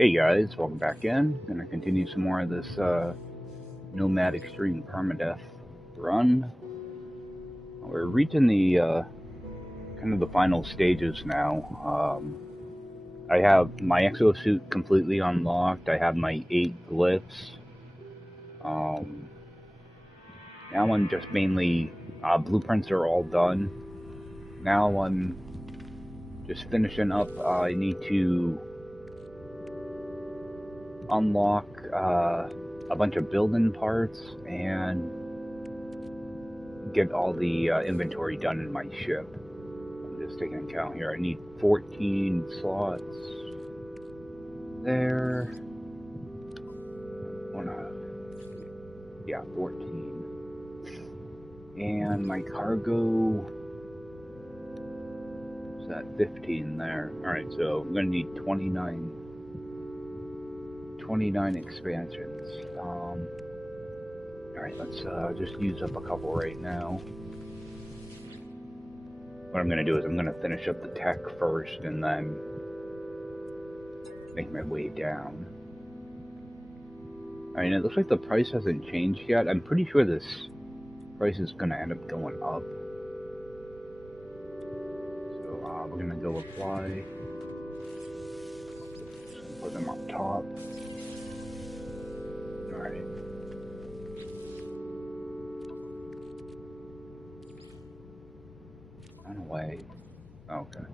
Hey guys, welcome back in. Gonna continue some more of this Nomad Extreme Permadeath run. We're reaching the kind of the final stages now. I have my exosuit completely unlocked. I have my 8 glyphs. Now I'm just mainly blueprints are all done. Now I'm just finishing up. I need to unlock a bunch of building parts and get all the inventory done in my ship. I'm just taking account here. I need 14 slots there. Yeah, 14. And my cargo is at 15 there. Alright, so I'm gonna need 29 expansions. Alright, let's just use up a couple right now. What I'm going to do is I'm going to finish up the tech first and then make my way down. Alright, it looks like the price hasn't changed yet. I'm pretty sure this price is going to end up going up. So we're going to go apply. Just put them up top. Alright. Run away. Okay.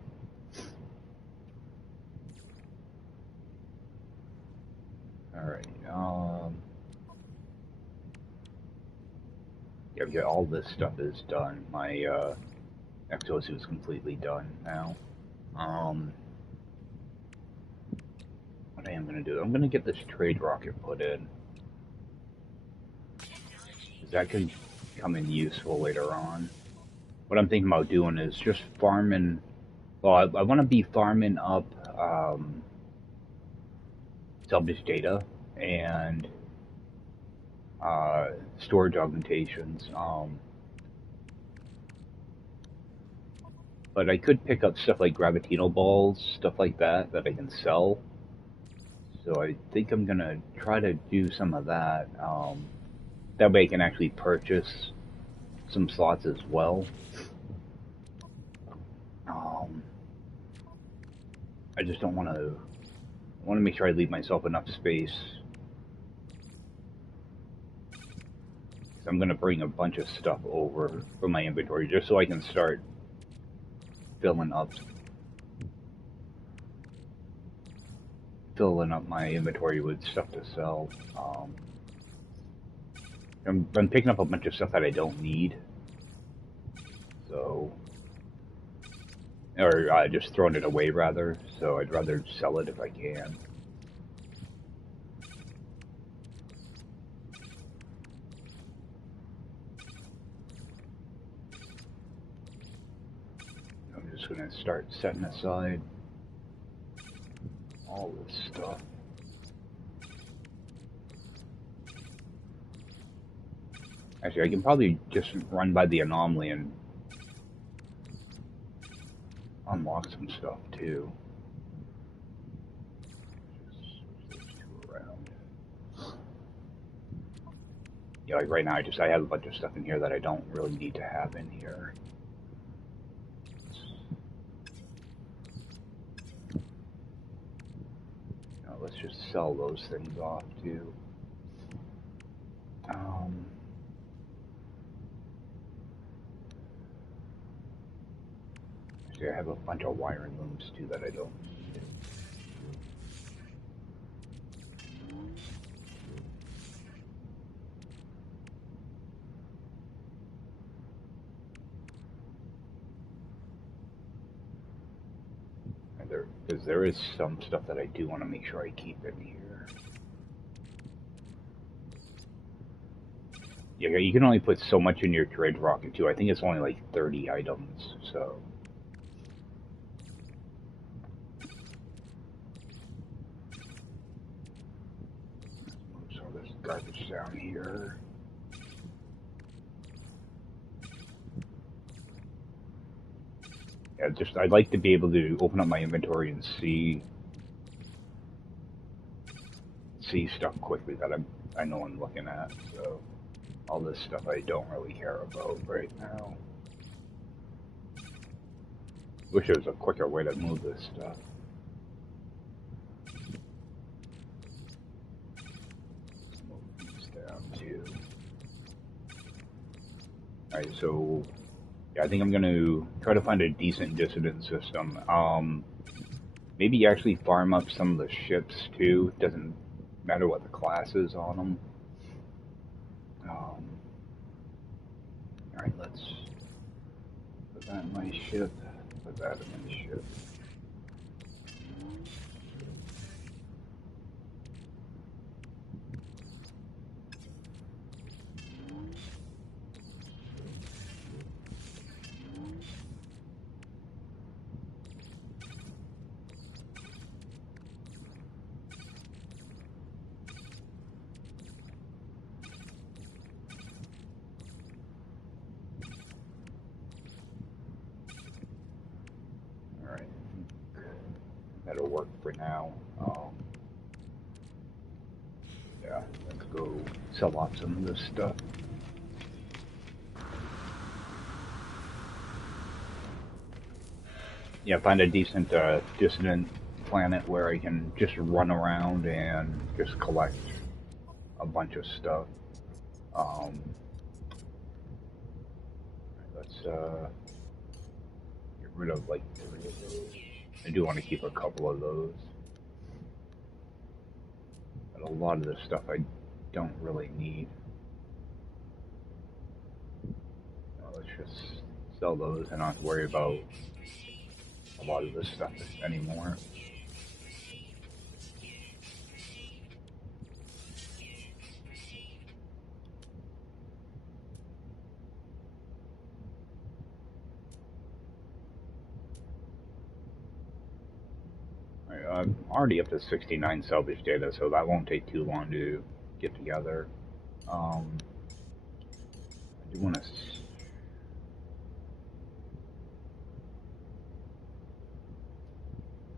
Alright, yeah, all this stuff is done. My, exosuit is completely done now. What I am gonna do, I'm gonna get this trade rocket put in. That could come in useful later on. What I'm thinking about doing is just farming. Well, I want to be farming up salvage data and storage augmentations. But I could pick up stuff like gravitational balls, stuff like that I can sell. So I think I'm gonna try to do some of that. That way I can actually purchase some slots as well. I just don't want to. I want to make sure I leave myself enough space. So I'm going to bring a bunch of stuff over from my inventory just so I can start filling up my inventory with stuff to sell. I'm picking up a bunch of stuff that I don't need. So, or just throwing it away rather. So I'd rather sell it if I can. I'm just gonna start setting aside all this stuff. Actually, I can probably just run by the anomaly and unlock some stuff too. Just switch those two around. Yeah, like right now, I have a bunch of stuff in here that I don't really need to have in here. Let's just sell those things off too. Actually, I have a bunch of wiring looms too that I don't need. Because there is some stuff that I do want to make sure I keep in here. Yeah, you can only put so much in your trade rocket too. I think it's only like 30 items, so. Let's move some of this garbage down here. Yeah, I'd like to be able to open up my inventory and see see stuff quickly that I know I'm looking at. So all this stuff I don't really care about right now. Wish there was a quicker way to move this stuff. Move these down too. Alright, so yeah, I think I'm gonna try to find a decent dissident system. Maybe actually farm up some of the ships too. Doesn't matter what the class is on them. Alright, let's put that in my ship. Put that in my ship. That'll work for now. Yeah, let's go sell off some of this stuff. Yeah, find a decent dissident planet where I can just run around and just collect a bunch of stuff. Let's get rid of like 3 of those. I do want to keep a couple of those. But a lot of this stuff I don't really need. Let's just sell those and not have to worry about a lot of this stuff anymore. I'm already up to 69 salvage data, so that won't take too long to get together. I do want to...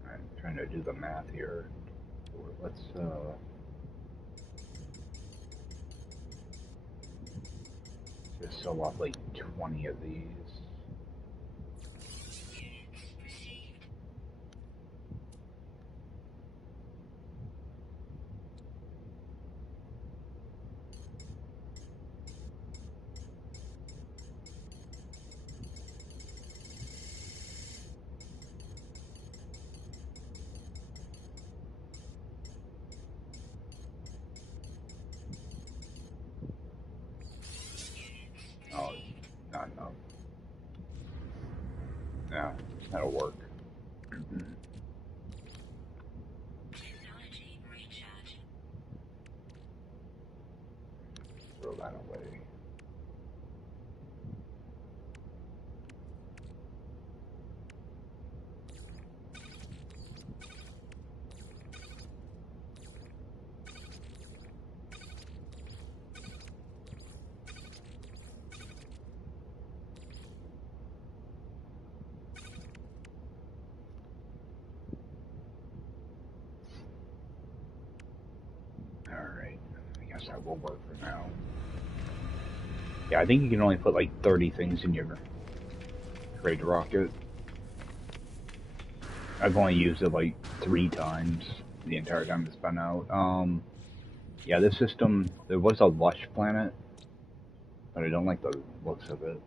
I'm trying to do the math here. Let's, just sell off like 20 of these. Oh, not enough. Yeah, that'll work. Throw that away. Alright, I guess that will work for now. Yeah, I think you can only put like 30 things in your trade rocket. I've only used it like 3 times the entire time it's been out. Yeah, this system, there was a lush planet, but I don't like the looks of it.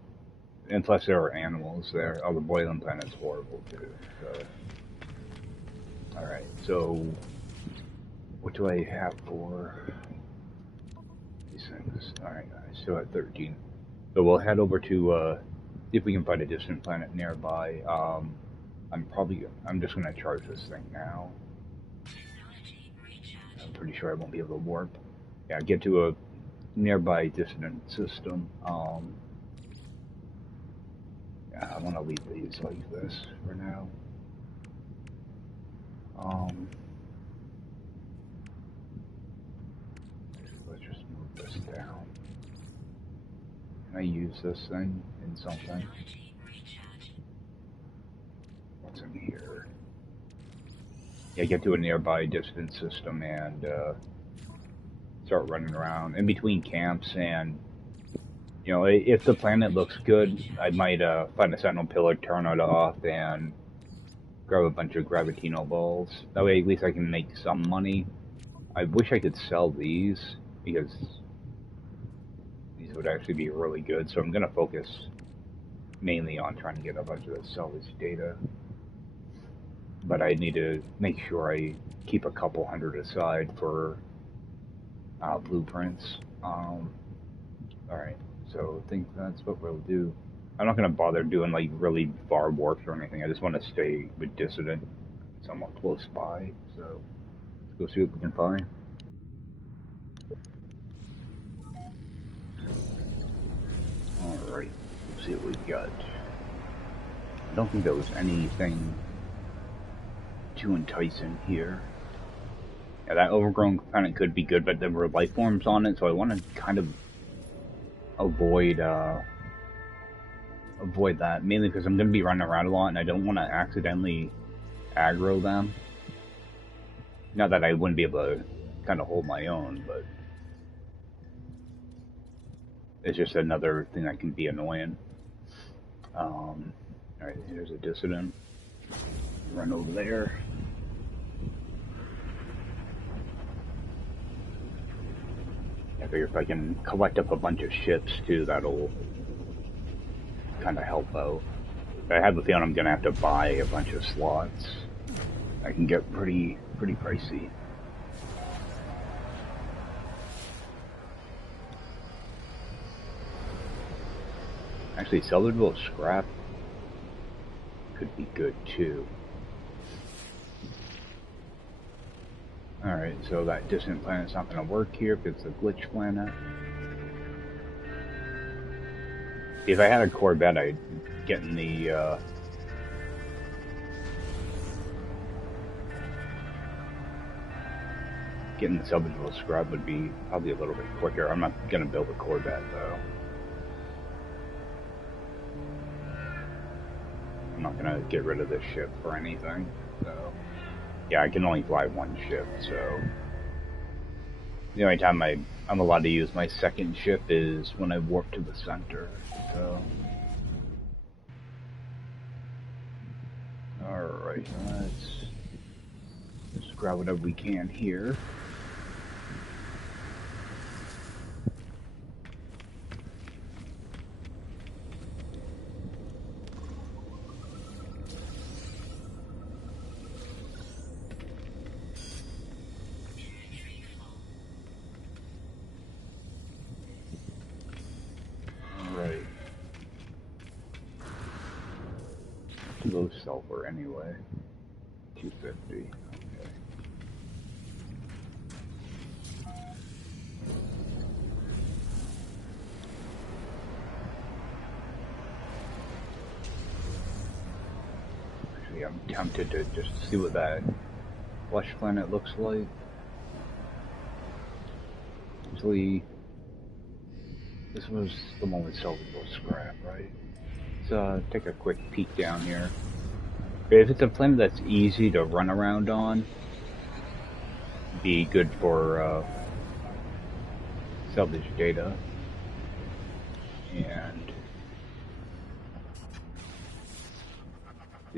And plus there are animals there. Oh, the boiling planet's horrible too. So. Alright, so what do I have for these things? Alright, I still have 13. So we'll head over to see if we can find a distant planet nearby. I'm just gonna charge this thing now. I'm pretty sure I won't be able to warp. Yeah, get to a nearby distant system. Yeah, I want to leave these like this for now. Let's just move this down. Can I use this thing in something? What's in here? Yeah, get to a nearby distant system and start running around in between camps, and you know, if the planet looks good, I might find a sentinel pillar, turn it off, and grab a bunch of gravitino balls. That way, at least I can make some money. I wish I could sell these, because these would actually be really good. So I'm gonna focus mainly on trying to get a bunch of the salvage data. But I need to make sure I keep a couple hundred aside for blueprints. Alright, so I think that's what we'll do. I'm not going to bother doing like really far warps or anything. I just want to stay with Dissident somewhat close by. So let's go see what we can find. Alright, let's see what we've got. I don't think there was anything too enticing here. Yeah, that overgrown planet could be good, but there were life forms on it, so I want to kind of avoid that, mainly because I'm going to be running around a lot and I don't want to accidentally aggro them. Not that I wouldn't be able to kind of hold my own, but it's just another thing that can be annoying. Alright, here's a Dissident. Run over there. I figure if I can collect up a bunch of ships too, that'll kind of help out. But I have a feeling I'm gonna have to buy a bunch of slots. I can get pretty pricey. Actually, salvageable scrap could be good too. Alright, so that distant planet's not going to work here because it's a glitch planet. If I had a Corvette, I'd get in the getting the salvageable scrap would be probably a little bit quicker. I'm not going to build a Corvette though. I'm not going to get rid of this ship for anything, so... Yeah, I can only fly one ship, so... The only time I'm allowed to use my second ship is when I warp to the center, so... Alright, let's grab whatever we can here. Low sulfur anyway. 250. Okay. Actually, I'm tempted to just see what that flesh planet looks like. Usually, this was the one with salvageable scrap, right? Let's take a quick peek down here. If it's a planet that's easy to run around on, be good for salvage data. And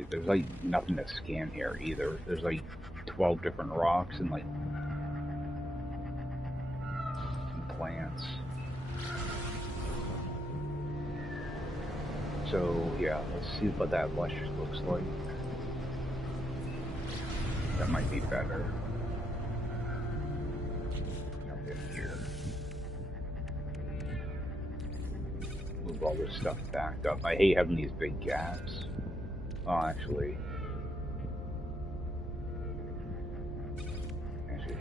there's like nothing to scan here either. There's like 12 different rocks and like plants. So yeah, let's see what that lush looks like. That might be better. Jump in here. Move all this stuff back up. I hate having these big gaps. Oh, actually,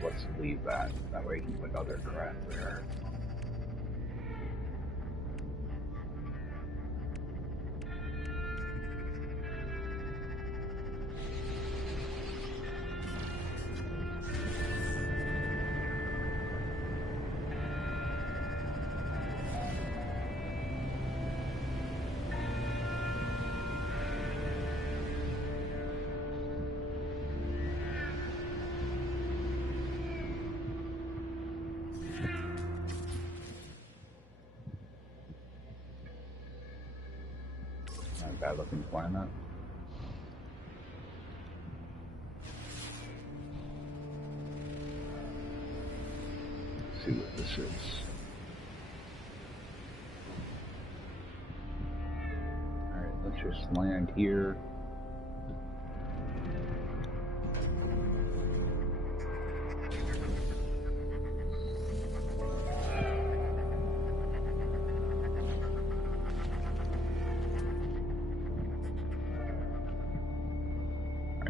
let's leave that. That way you can put other crap there. bad looking planet. Let's see what this is. Alright, let's just land here.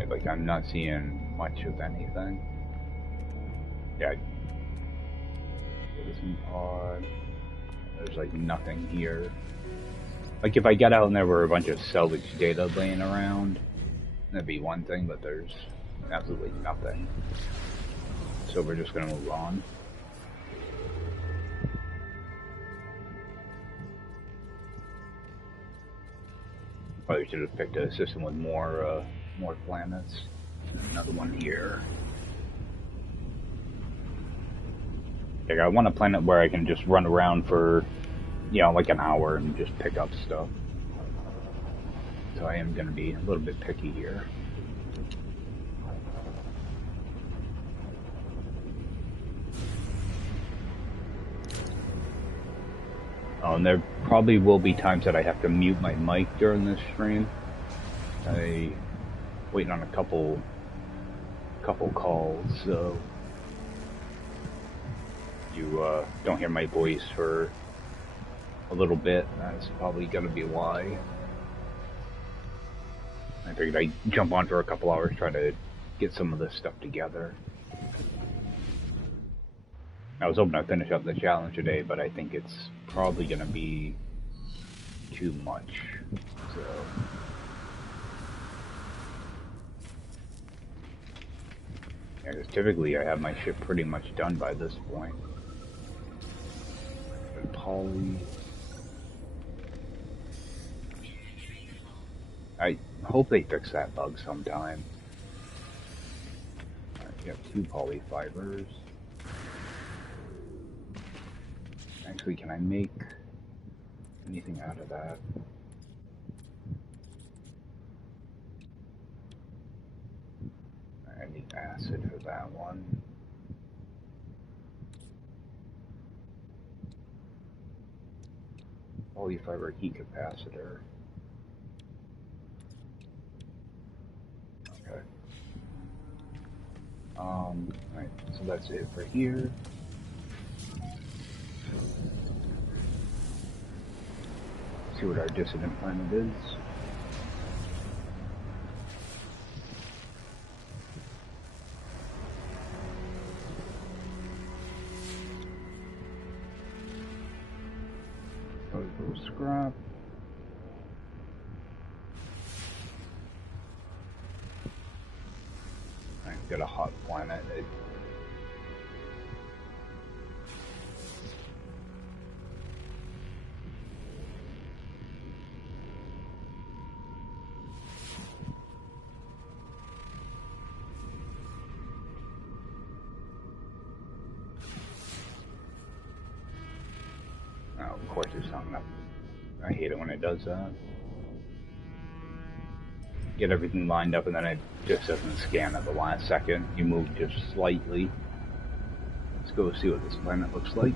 Like, I'm not seeing much of anything. Yeah. Citizen pod. There's like nothing here. Like, if I get out and there were a bunch of salvage data laying around, that'd be one thing, but there's absolutely nothing. So we're just gonna move on. Probably should have picked a system with more planets. Another one here. Like, I want a planet where I can just run around for, you know, like an hour and just pick up stuff. So I am going to be a little bit picky here. Oh, and there probably will be times that I have to mute my mic during this stream. Waiting on a couple calls, so you don't hear my voice for a little bit. That's probably gonna be why. I figured I'd jump on for a couple hours, try to get some of this stuff together. I was hoping to finish up the challenge today, but I think it's probably gonna be too much, so. Yeah, because typically I have my ship pretty much done by this point. Poly. I hope they fix that bug sometime. Alright, you have 2 poly fibers. Actually, can I make anything out of that? I need acid for that one. Polyfiber heat capacitor. Okay. Alright, so that's it for here. See what our dissident planet is. Scrap. I've got a hot planet. Oh, of course there's something up. I hate it when it does that. Get everything lined up and then it just doesn't scan at the last second. You move just slightly. Let's go see what this planet looks like.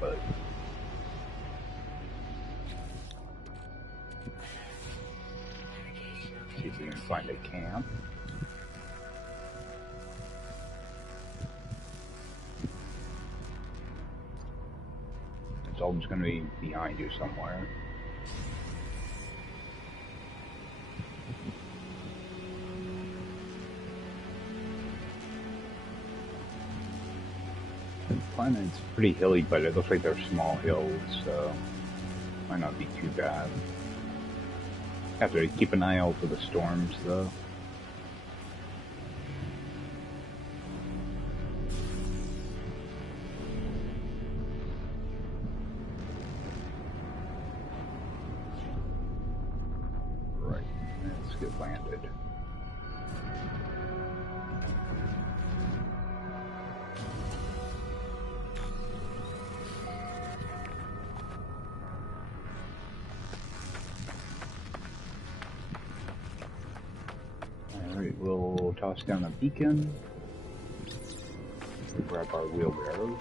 But see if we can find a camp. It's always going to be behind you somewhere. Planet's pretty hilly, but it looks like they're small hills, so might not be too bad. Have to keep an eye out for the storms, though. it landed. Alright, we'll toss down a beacon. We'll grab our wheelbarrows.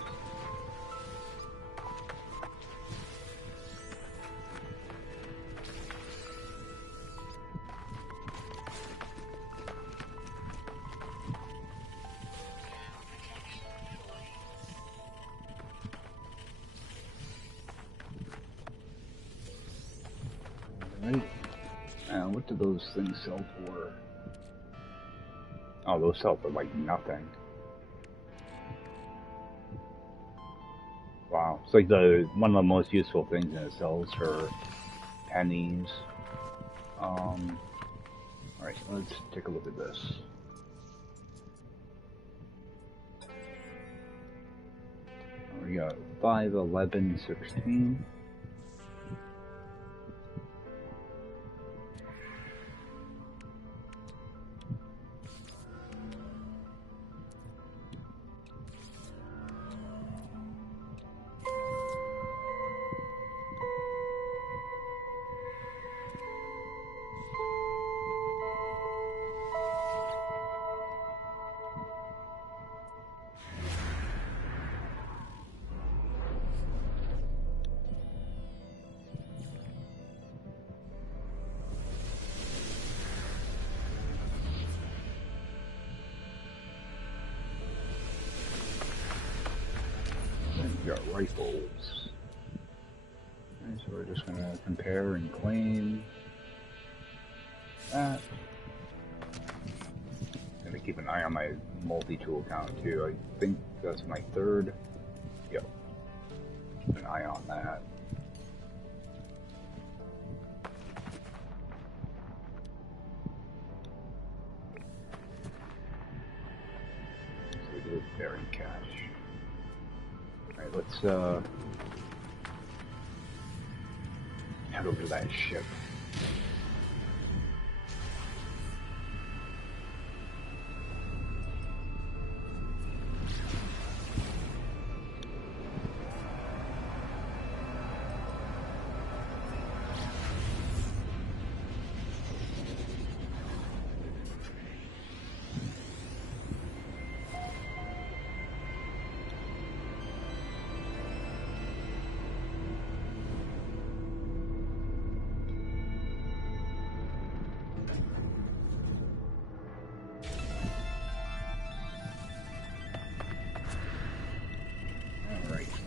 What do those things sell for? Oh, those sell for like nothing. Wow, it's like one of the most useful things, and it sells for pennies. Alright, let's take a look at this. We got 5, 11, 16. We got rifles. Okay, so we're just gonna compare and claim that. I'm gonna keep an eye on my multi-tool count too. I think that's my 3rd. Yep. Keep an eye on that. So we do very cash. Alright, let's head over to that ship.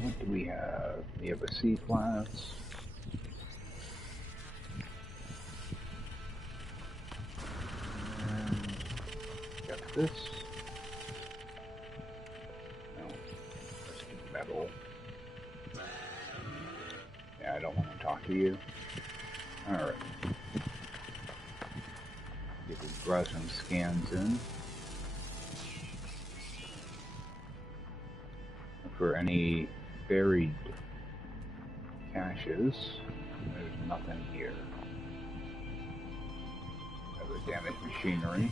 What do we have? We have a C-class. Got this. No, let's do metal. Yeah, I don't want to talk to you. Alright. Get the brush and scans in. For any buried caches, there's nothing here. Other damaged machinery.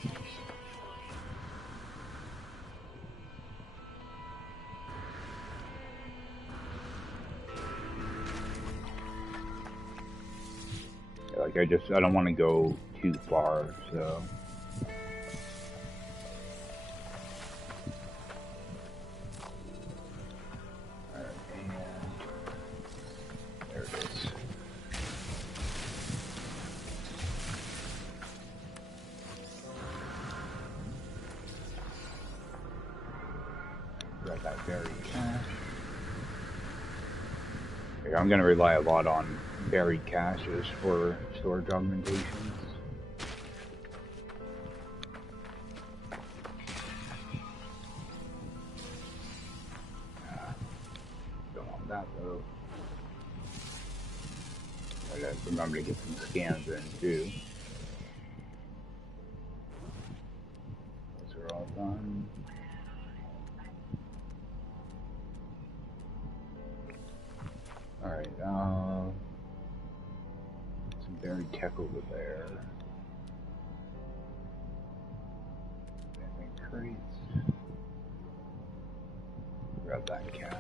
Like I don't want to go too far, so. I'm going to rely a lot on buried caches for storage augmentations. Don't want that though. I gotta remember to get some scans in too. Those are all done. Alright, some buried tech over there. crates. Grab that cash.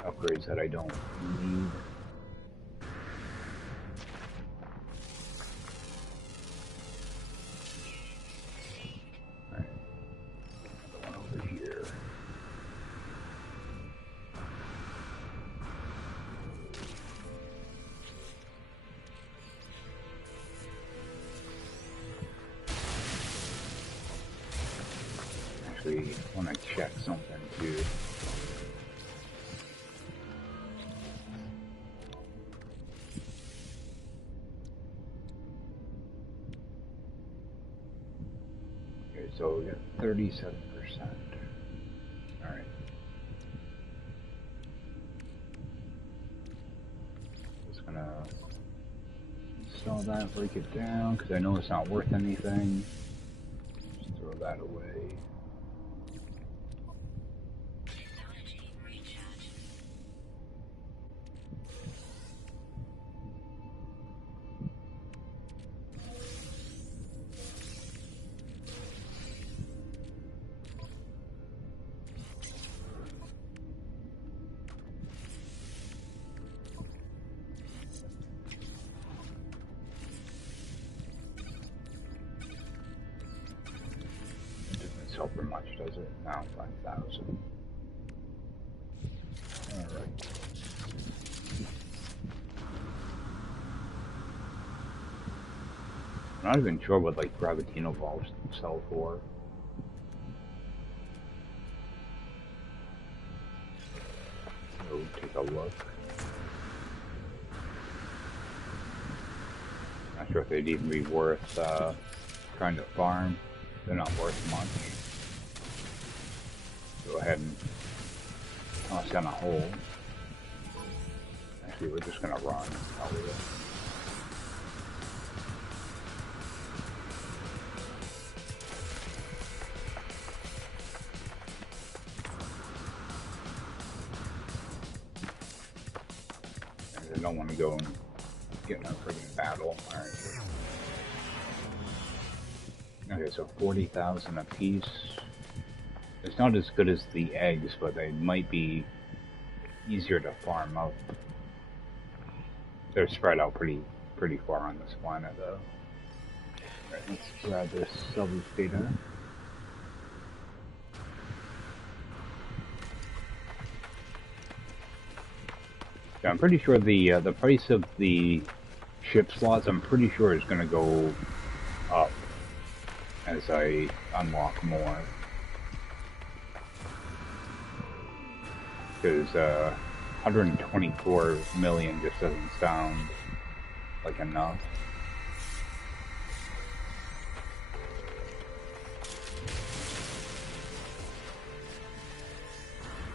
Upgrades that I don't need. I want to check something too. Okay, so we got 37%. Alright. Just gonna install that, break it down, because I know it's not worth anything. Just throw that away. Helper much, does it? Now 5,000. Alright. I'm not even sure what like Gravitino Valves sell for. So take a look. Not sure if they'd even be worth trying to farm. They're not worth much. Go ahead and toss down a hole. Actually, we're just gonna run. I'll leave it. I don't want to go and get in a friggin' battle. Alright. Okay, so 40,000 a piece. It's not as good as the eggs, but they might be easier to farm up. They're spread out pretty far on this planet, though. Alright, let's grab this, sell this data. Yeah, I'm pretty sure the price of the ship slots, I'm pretty sure is going to go up as I unlock more. Because 124 million just doesn't sound like enough.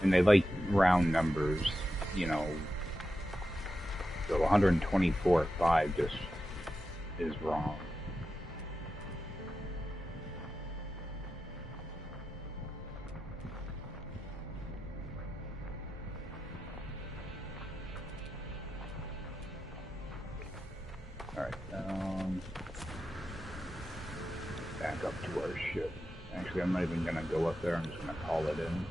And they like round numbers, you know. So 124.5 just is wrong. Alright, back up to our ship. Actually, I'm not even gonna go up there, I'm just gonna call it in.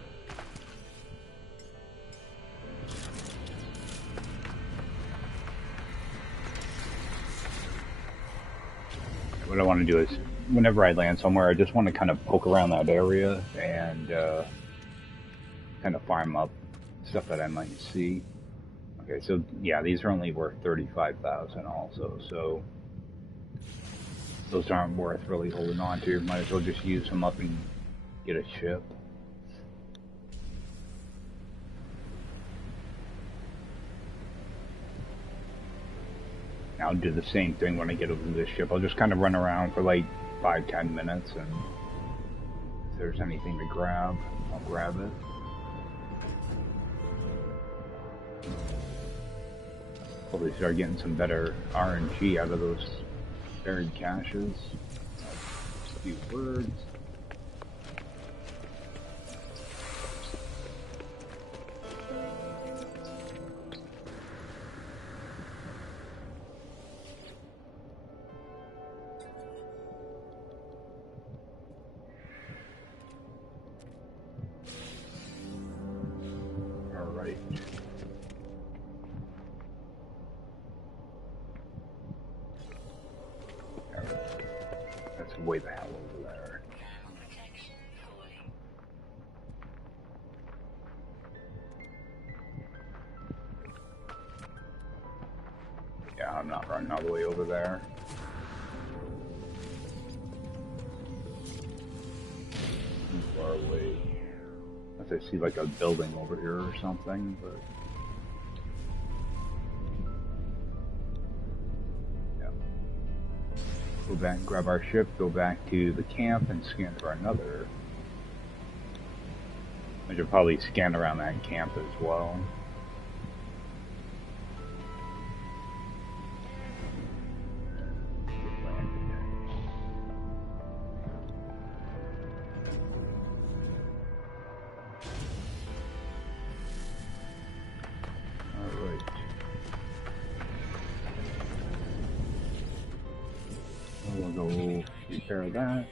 What I want to do is, whenever I land somewhere, I just want to kind of poke around that area and kind of farm up stuff that I might see. Okay, so yeah, these are only worth 35,000 also, so those aren't worth really holding on to. Might as well just use them up and get a ship. I'll do the same thing when I get over to this ship. I'll just kind of run around for like 5-10 minutes, and if there's anything to grab, I'll grab it. Hopefully start getting some better RNG out of those buried caches. A few words. way the hell over there. Yeah, I'm not running all the way over there. Too far away. Unless I see like a building over here or something, but yeah. Go back, grab our ship, go back to the camp, and scan for another. I should probably scan around that camp as well. Repair that.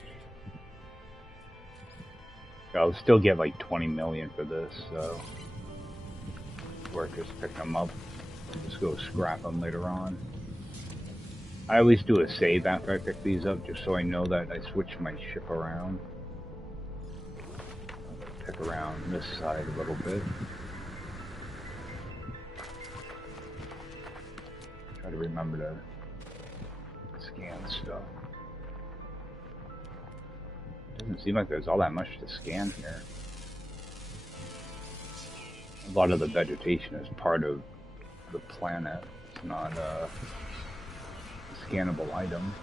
I'll still get like 20 million for this, so worth just picking them up and just go scrap them later on. I always do a save after I pick these up, just so I know that I switch my ship around. I'll pick around this side a little bit. Try to remember to scan stuff. Doesn't seem like there's all that much to scan here. A lot of the vegetation is part of the planet. It's not a scannable item.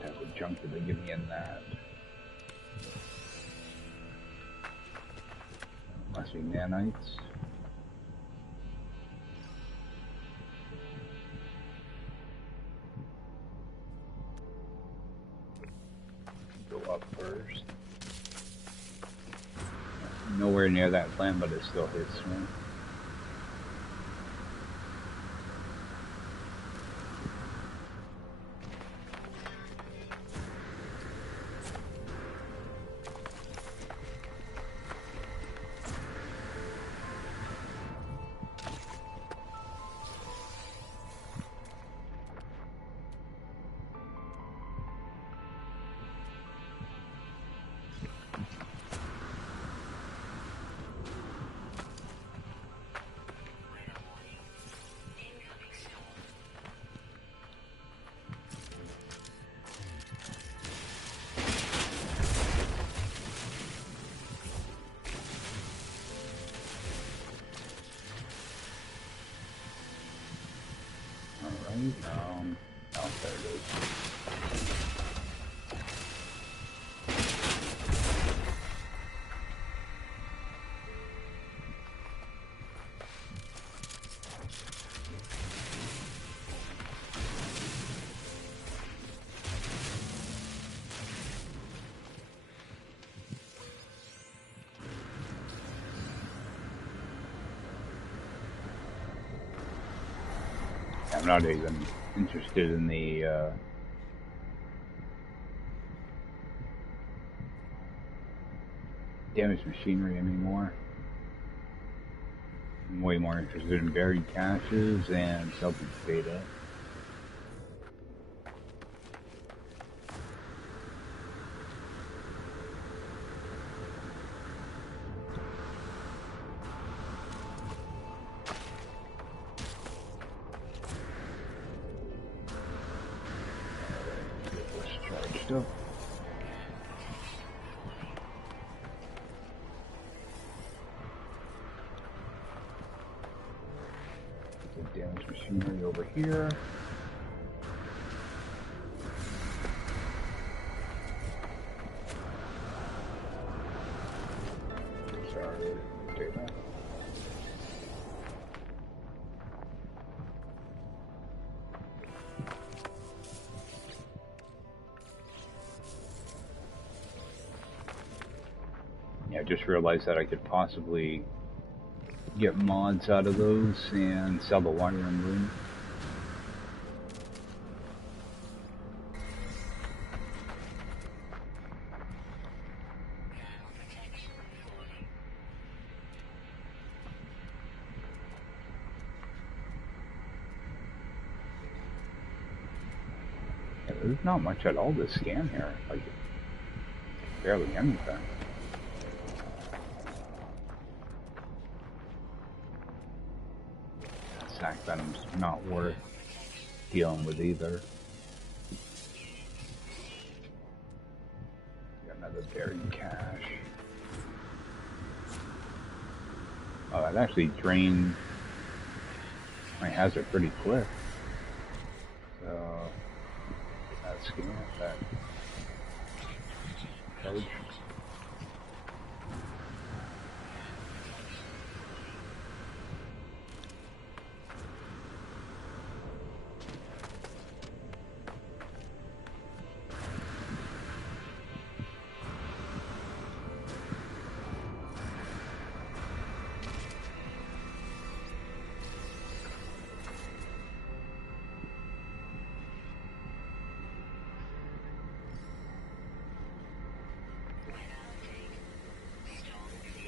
Type of junk did they give me in that? Must be nanites. Go up first. Nowhere near that plan, but it still hits me. Oh, there it is. I'm not even interested in the damaged machinery anymore. I'm way more interested in buried caches and salvage data. Damaged machinery over here. Sorry, data. Yeah, I just realized that I could possibly get mods out of those and sell the wiring room. there's not much at all to scan here. Like, barely anything. Sack venom's not worth dealing with either. Got another buried cache. Oh, that actually drained my hazard pretty quick. So, let's scan that charge.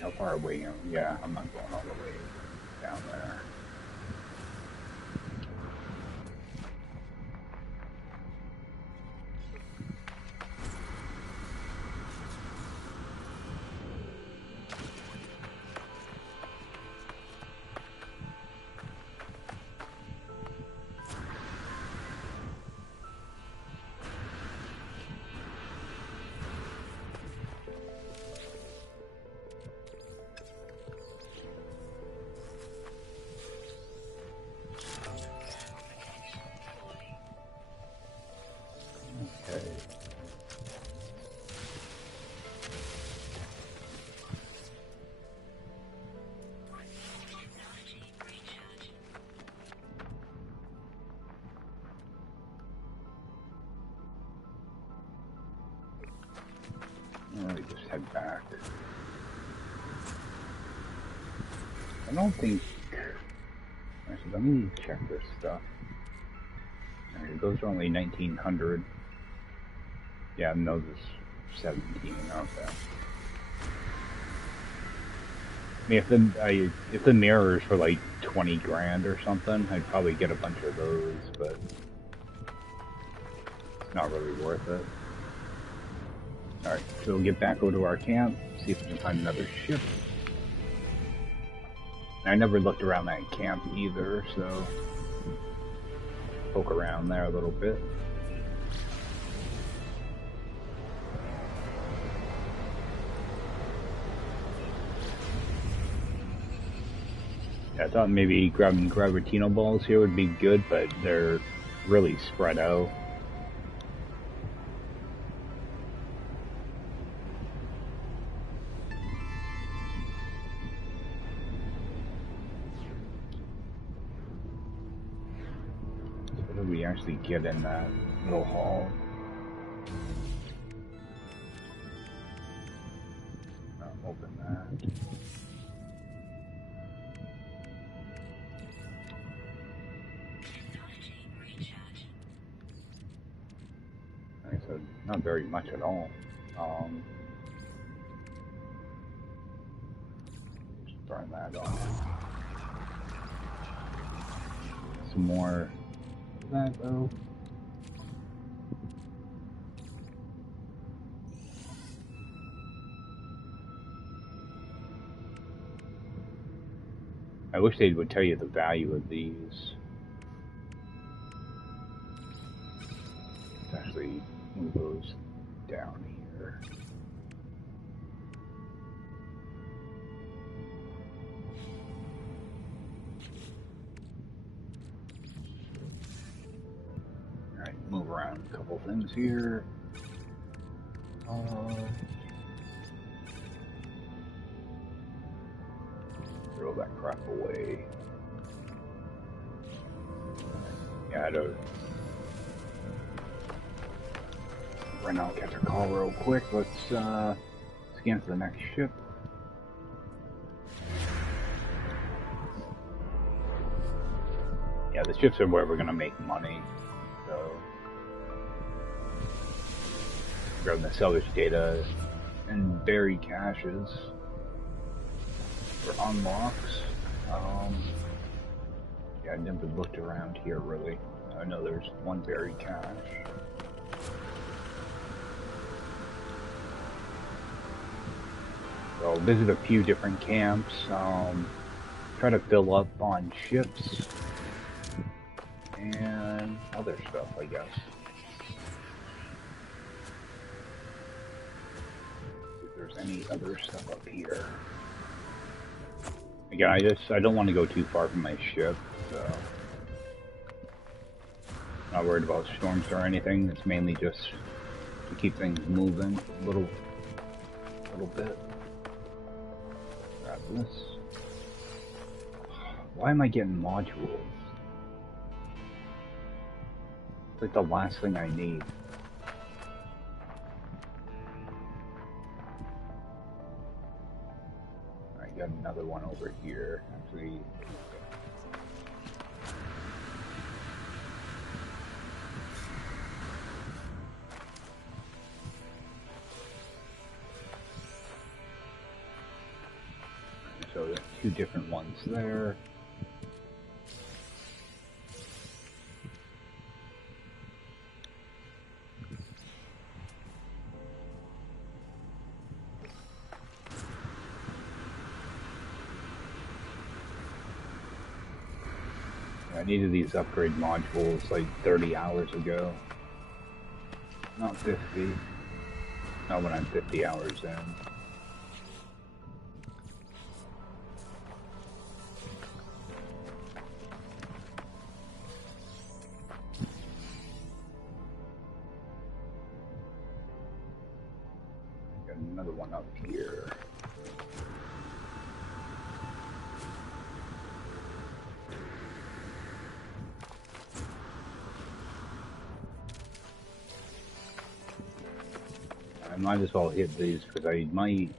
How far away? Yeah, I'm not going all the way down there. Really just head back. I don't think... Actually, let me check this stuff. Alright, those are only 1900. Yeah, no, this 17. Okay. I mean, if the mirrors were like 20 grand or something, I'd probably get a bunch of those, but it's not really worth it. Alright, so we'll get back over to our camp, see if we can find another ship. I never looked around that camp either, so poke around there a little bit. Yeah, I thought maybe grabbing gravitino balls here would be good, but they're really spread out. We actually get in that little hall. Open that. Okay, so not very much at all. Just burn that off. Some more. That though. I wish they would tell you the value of these. Let's actually move those down here. Move around a couple things here. Throw that crap away. Yeah, I don't. Right now, I'll catch a call real quick. Let's scan for the next ship. Yeah, the ships are where we're gonna make money. So, grab the salvage data and bury caches for unlocks. Yeah, I never looked around here really. I know there's one buried cache. So visit a few different camps, try to fill up on ships, and other stuff, I guess. See if there's any other stuff up here. Again, I don't want to go too far from my ship, so not worried about storms or anything. It's mainly just to keep things moving a little bit. Grab this. Why am I getting modules? It's like the last thing I need. I got another one over here. Actually, so there's two different ones there. I needed these upgrade modules like 30 hours ago. Not 50. Not when I'm 50 hours in. Got another one up here. I might as well hit these because I might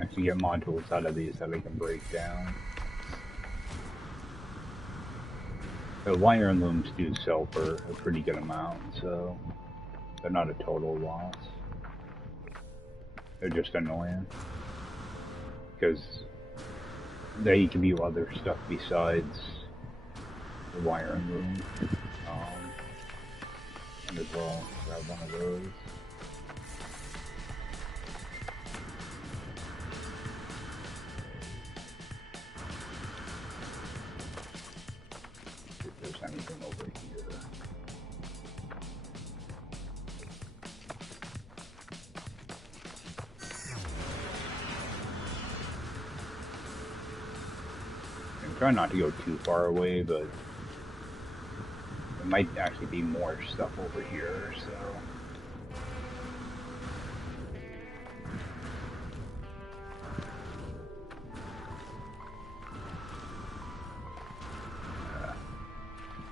actually get modules out of these that I can break down. The wire looms do sell for a pretty good amount, so they're not a total loss. They're just annoying because they can do other stuff besides the wire loom. As well, grab one of those. See if there's anything over here. I'm trying not to go too far away, but there might actually be more stuff over here, so.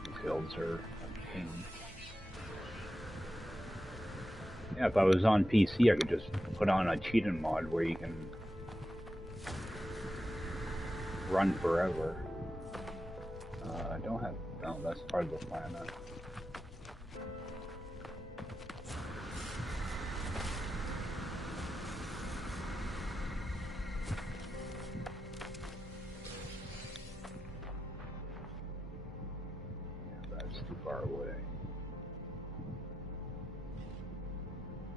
These hills are a pain. Yeah, if I was on PC, I could just put on a cheating mod where you can run forever. I don't have. No, that's part of the planet. Yeah, that's too far away.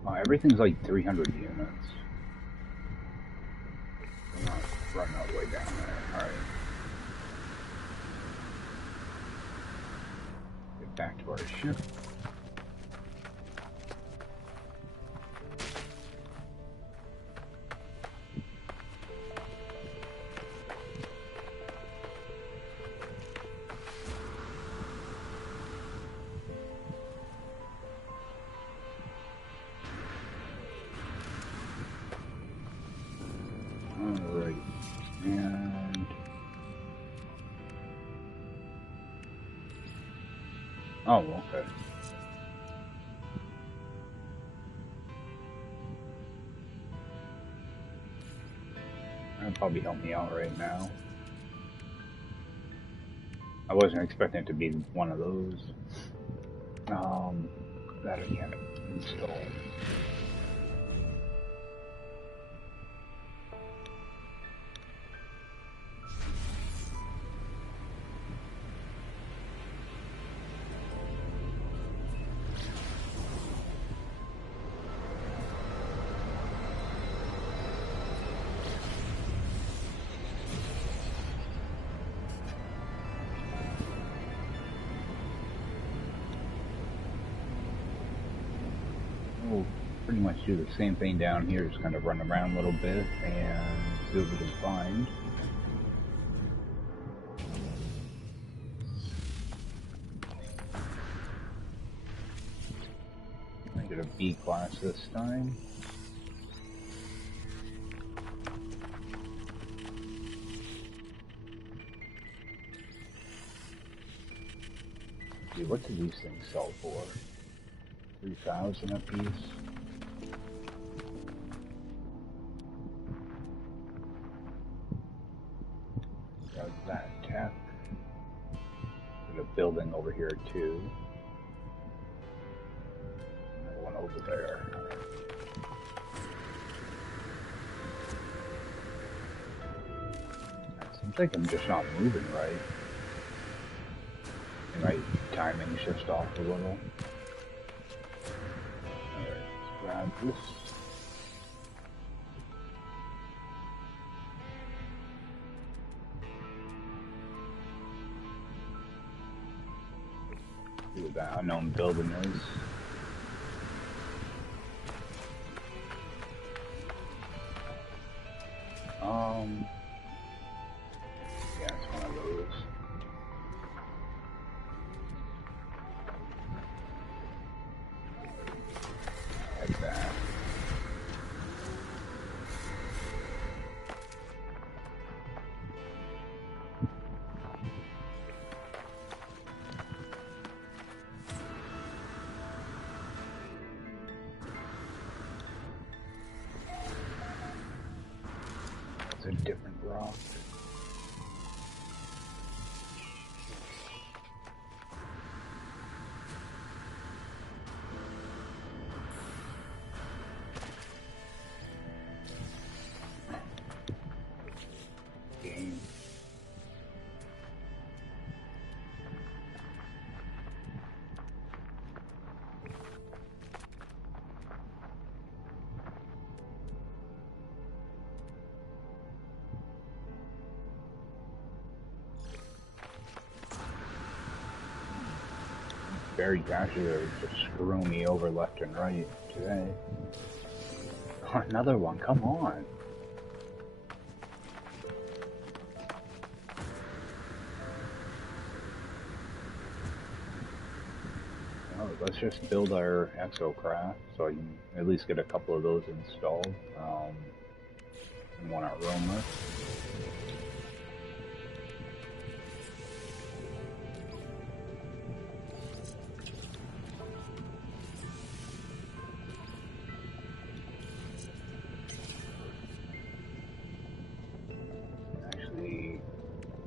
Oh, everything's like 300 units. I'm not running all the way down there. Alright. Back to our ship. Alright, and oh, okay. That'll probably help me out right now. I wasn't expecting it to be one of those. That I can't install. pretty much do the same thing down here, just kind of run around a little bit and see what we can find. I get a B class this time. What do these things sell for? 3,000 a piece. Got that tech. Got a building over here too. Another one over there. It seems like I'm just not moving right. My timing's just off a little. Alright, let's grab this. See what that unknown building is. Yeah, it's one of those. Like that. It's a different rock. Very casually, they're just screwing me over left and right today. Oh, another one, come on. Oh, let's just build our Exocraft so I can at least get a couple of those installed. And one aroma.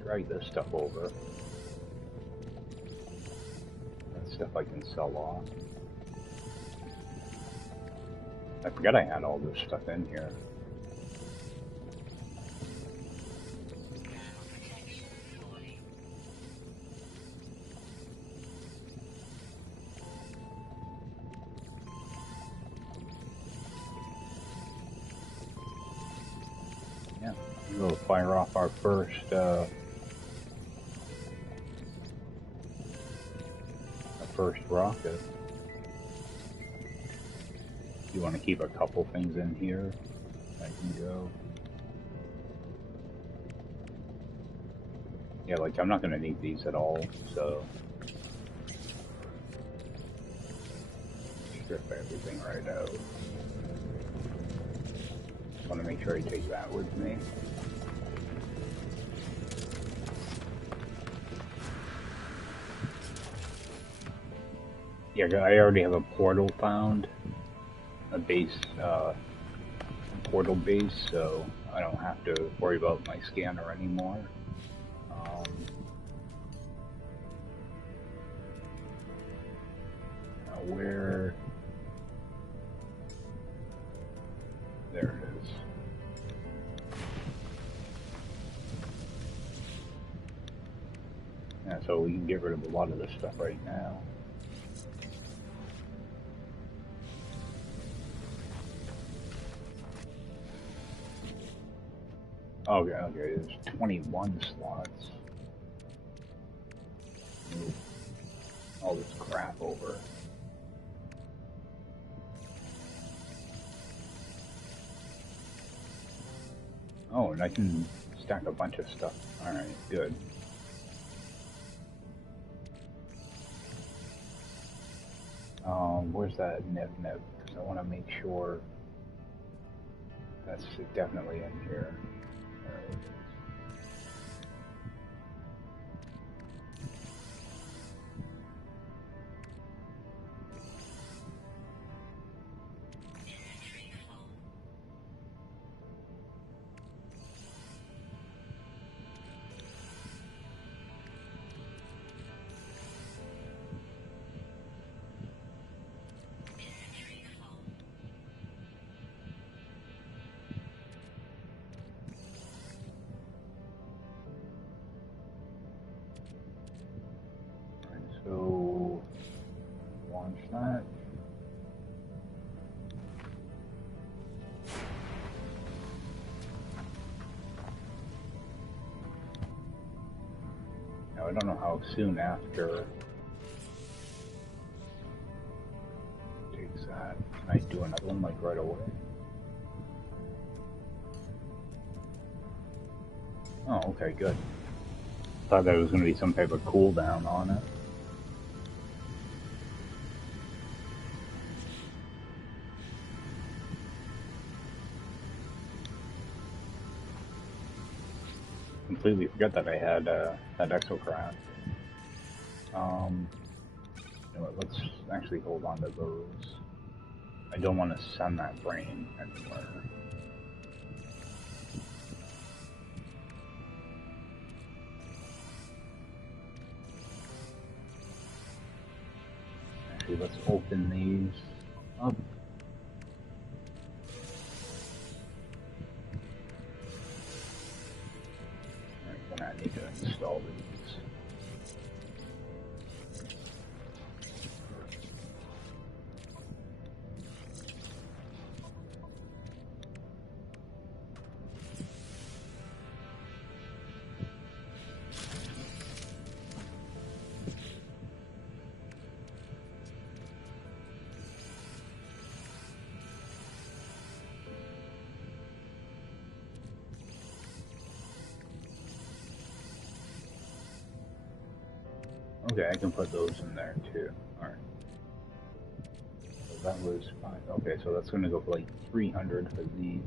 Drag this stuff over. That stuff I can sell off. I forgot I had all this stuff in here. Yeah, we'll fire off our first rocket. You want to keep a couple things in here? I can go. Yeah, like I'm not going to need these at all, so strip everything right out. Want to make sure I take that with me. Yeah, I already have a portal found, a base, portal base, so I don't have to worry about my scanner anymore. Where? There it is. Yeah, so we can get rid of a lot of this stuff right now. Okay, there's 21 slots. Move all this crap over. Oh, and I can stack a bunch of stuff. Alright, good. Where's that nib? Because I want to make sure that's definitely in here. There it is. So, launch that. Now, I don't know how soon after it takes that. Can I do another one like right away? Oh, okay, good. Thought there was going to be some type of cooldown on it. Completely forgot that I had that Exocraft. You know what, let's actually hold on to those. I don't want to send that brain anywhere. Actually, let's open these up. Alright, then I need to install these. Okay, I can put those in there too. Alright. So that was 5. Okay, so that's going to go for like 300 for these.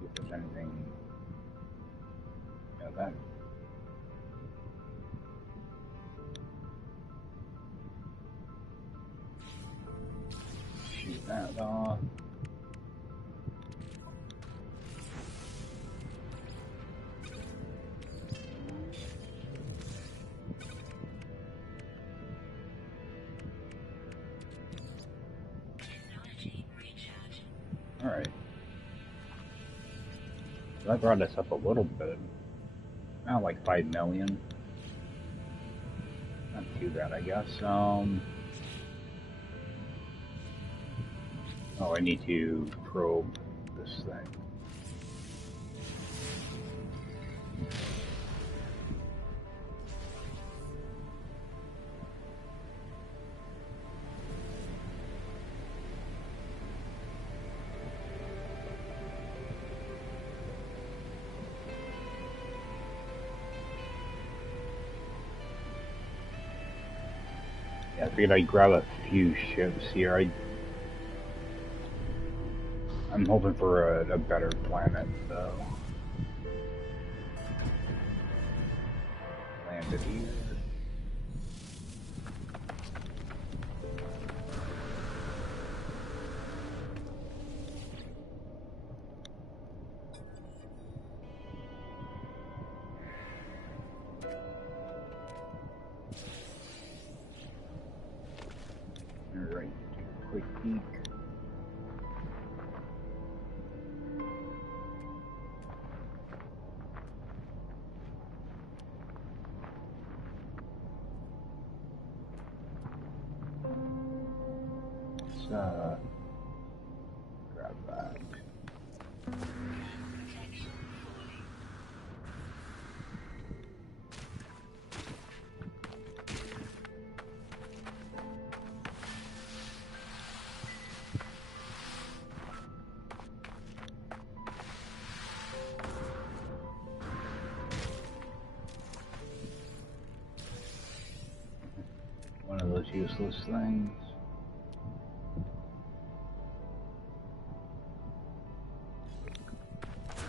See if there's anything. Yeah, that. Shoot that off. Alright. So that brought us up a little bit. Not like 5 million. Not too bad, I guess. Oh, I need to probe this thing. Yeah, I figured I'd grab a few ships here. I'm hoping for a better planet, though. Landed here. Alright, quick peek. Let's grab that. useless things.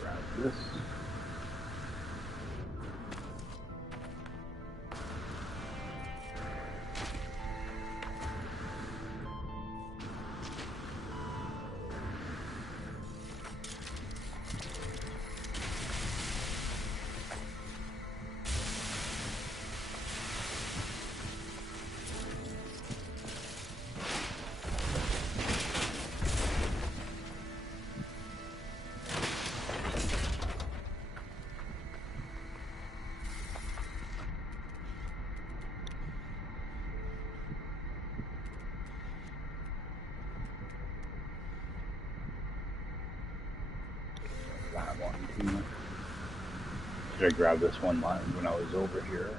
Grab this. Should I grab this one line when I was over here?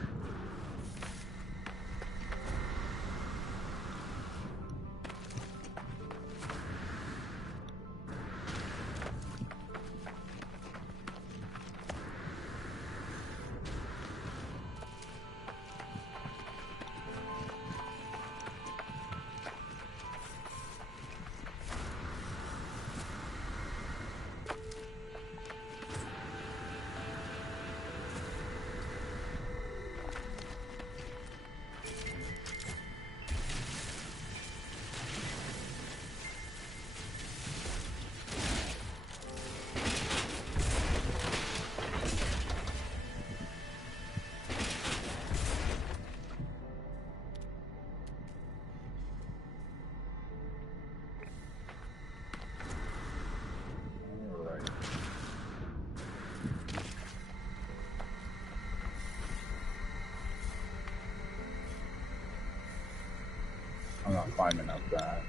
I'm not climbing up that.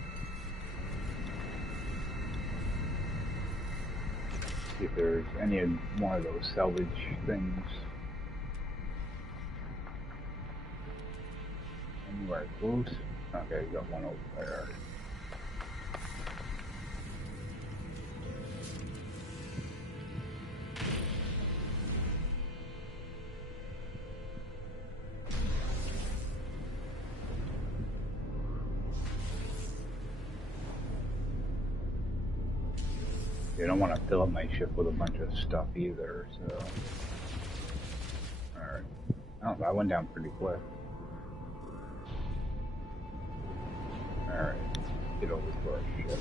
See if there's any one of those salvage things anywhere close. Okay, got one over there. I don't want to fill up my ship with a bunch of stuff either, so... Alright. Oh, that went down pretty quick. Alright. Get over to our ship.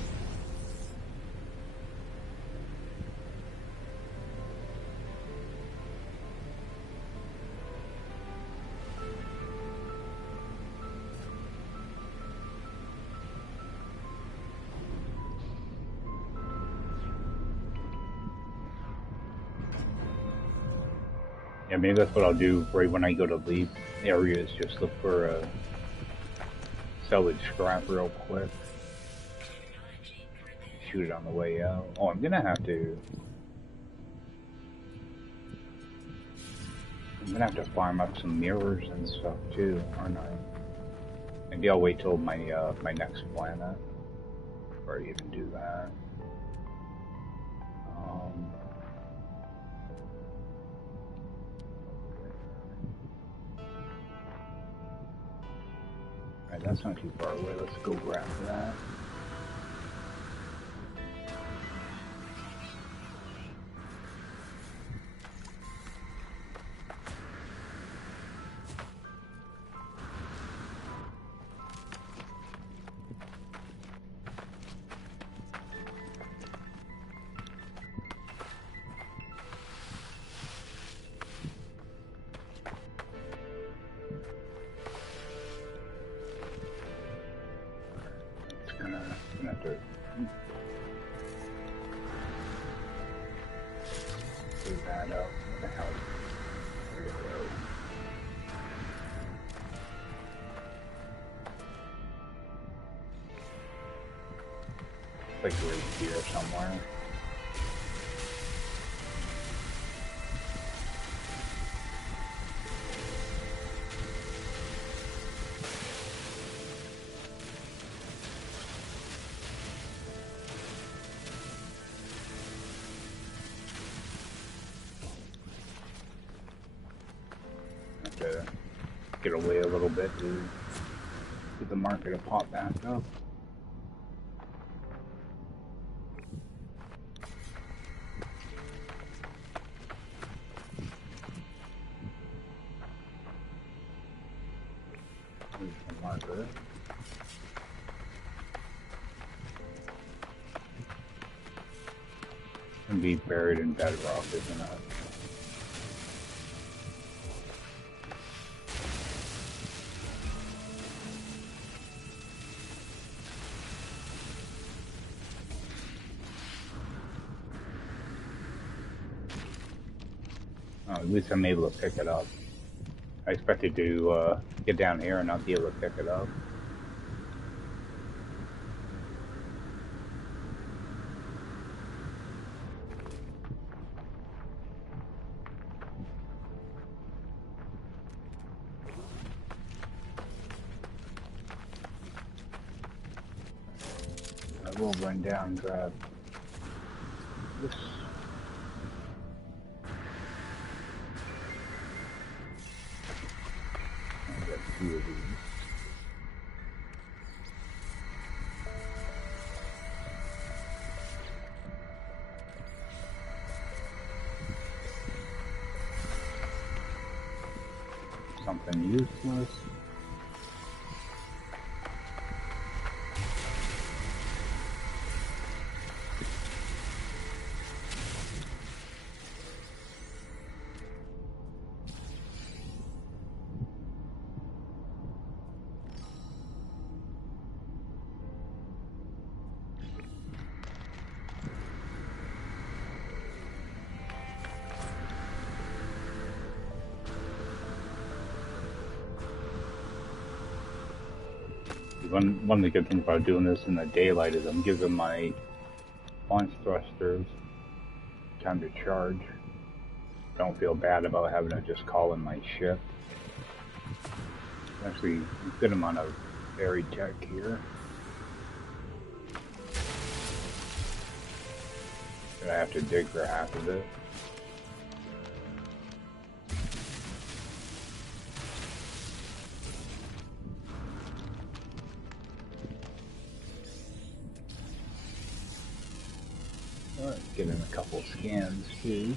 Yeah, maybe that's what I'll do right when I go to leave areas, just look for a salvage scrap real quick. Shoot it on the way out. Oh, I'm gonna have to farm up some mirrors and stuff too, aren't I? Maybe I'll wait till my my next planet before I even do that. Alright, that's not too far away. Let's go grab that. Like right here somewhere. Have to get away a little bit, dude. Get the marker to pop back up. There's the marker. Can be buried in bedrock, isn't it? Oh, at least I'm able to pick it up. I expected to get down here and not be able to pick it up. I will run down and grab this. I'll get 2 of these. Something useless. One of the good things about doing this in the daylight is I'm giving my launch thrusters time to charge. Don't feel bad about having to just call in my shift. Actually, a good amount of buried tech here. I have to dig for half of it. Get in a couple scans too.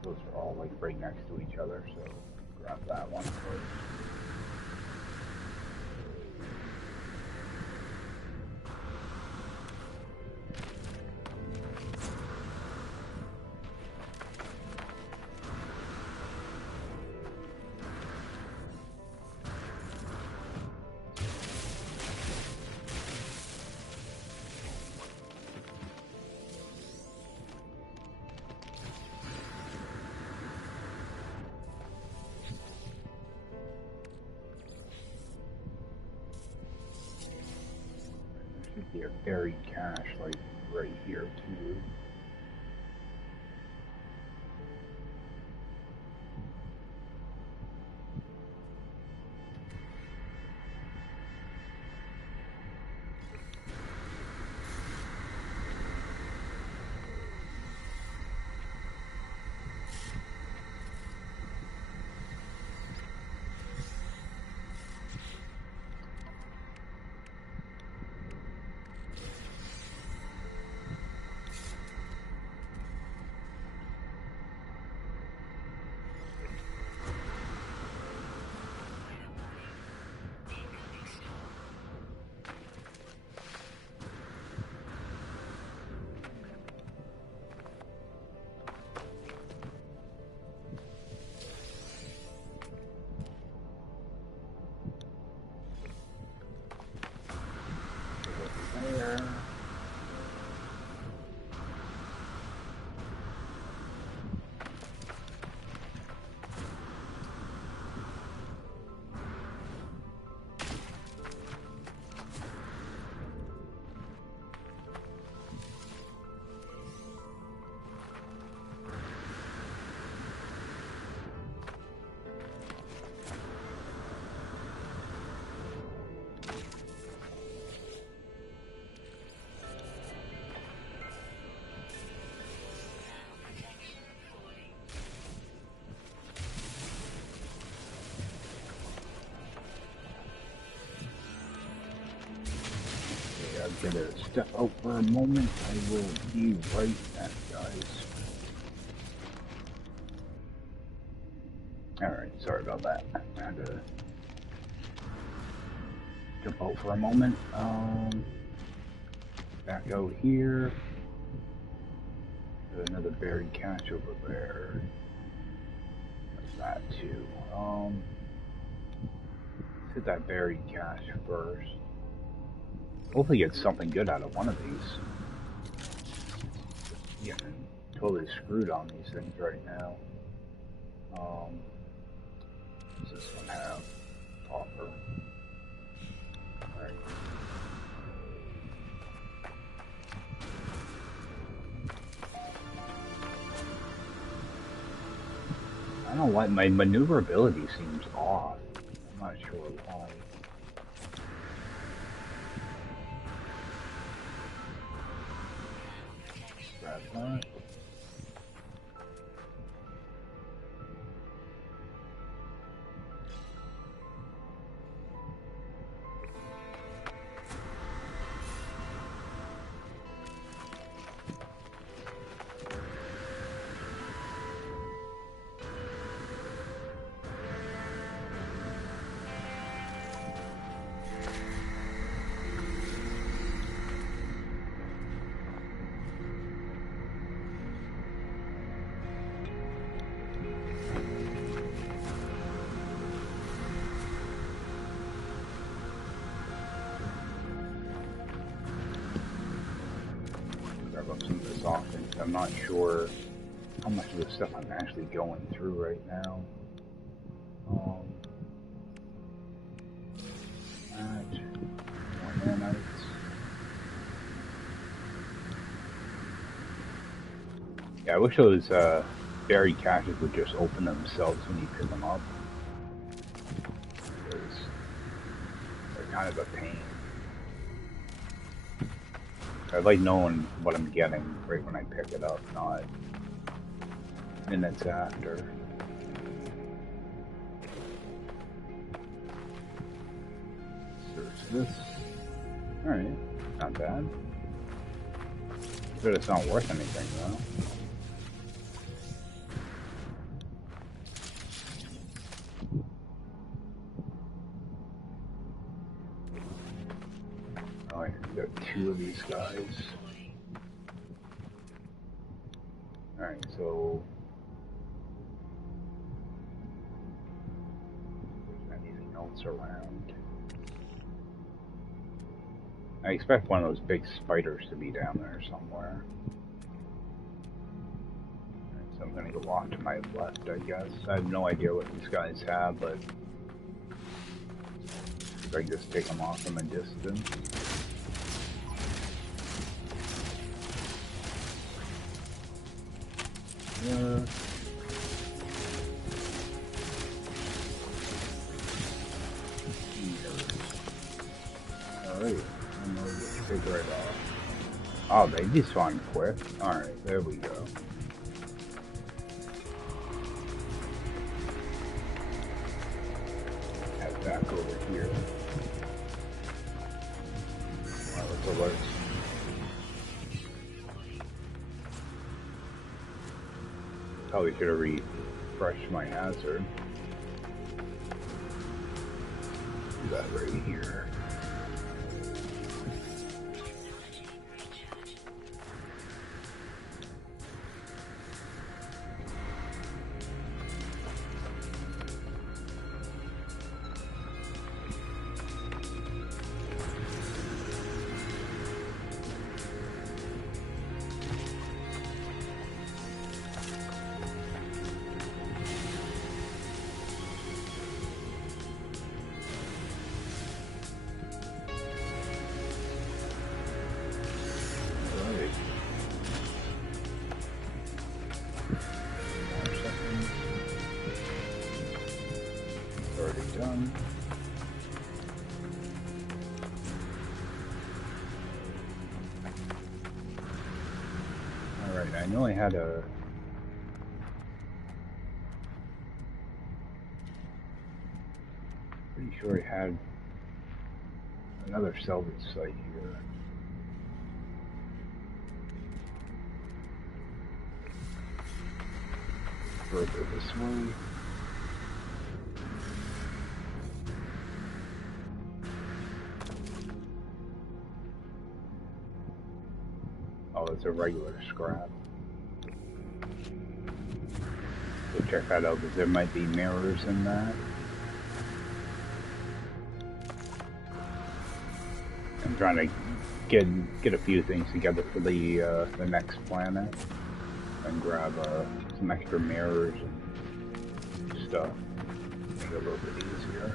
Those are all like right next to each other, so grab that one first. Be a buried cache like right here too. Gotta step out for a moment. I will be right back, guys. Alright, sorry about that. I had to jump out for a moment. Back out here. There's another buried cache over there. There's that too. Let's hit that buried cache first. Hopefully get something good out of one of these. Yeah, I'm totally screwed on these things right now. What does this one have? Offer. Alright. I don't know why my maneuverability seems off. I'm not sure why. Grab that. I'm not sure how much of this stuff I'm actually going through right now. More nanites. Yeah, I wish those buried caches would just open themselves when you pick them up. Because they're kind of a pain. I like knowing what I'm getting right when I pick it up, not minutes after. Search this. Alright, not bad. But it's not worth anything though. Got two of these guys. Alright, so is there anything else around? I expect one of those big spiders to be down there somewhere. Alright, so I'm gonna go off to my left, I guess. I have no idea what these guys have, but if I can just take them off from a distance. Alright, I'm gonna just take right off. Oh, they despawn quick. Alright, there we go. Head back over here. Alright, let's alert. Probably should have refreshed my hazard. Do that right here. Done. Alright, I know I had a... Pretty sure I had another salvage site here. further this way. Oh, it's a regular scrap. So check that out, because there might be mirrors in that. I'm trying to get a few things together for the next planet, and grab some extra mirrors and stuff. Make it a little bit easier.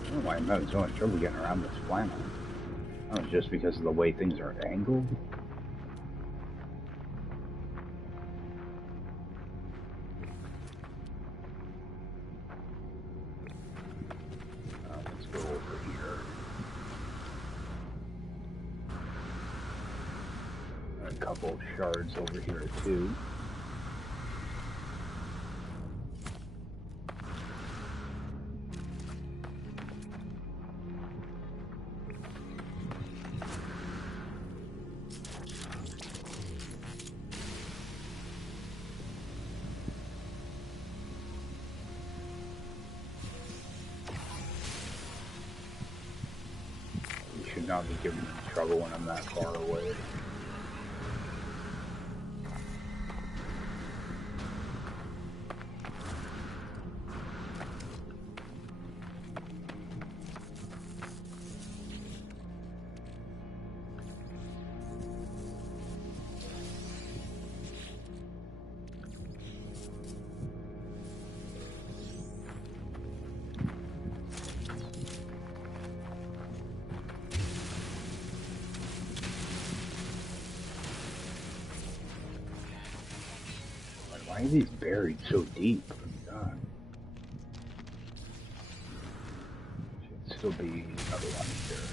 I don't know why I'm having so much trouble getting around this planet. I don't know, just because of the way things are angled. Let's go over here. A couple of shards over here too. Not be giving me trouble when I'm that far away. Why are these buried so deep? God. Should still be another one here.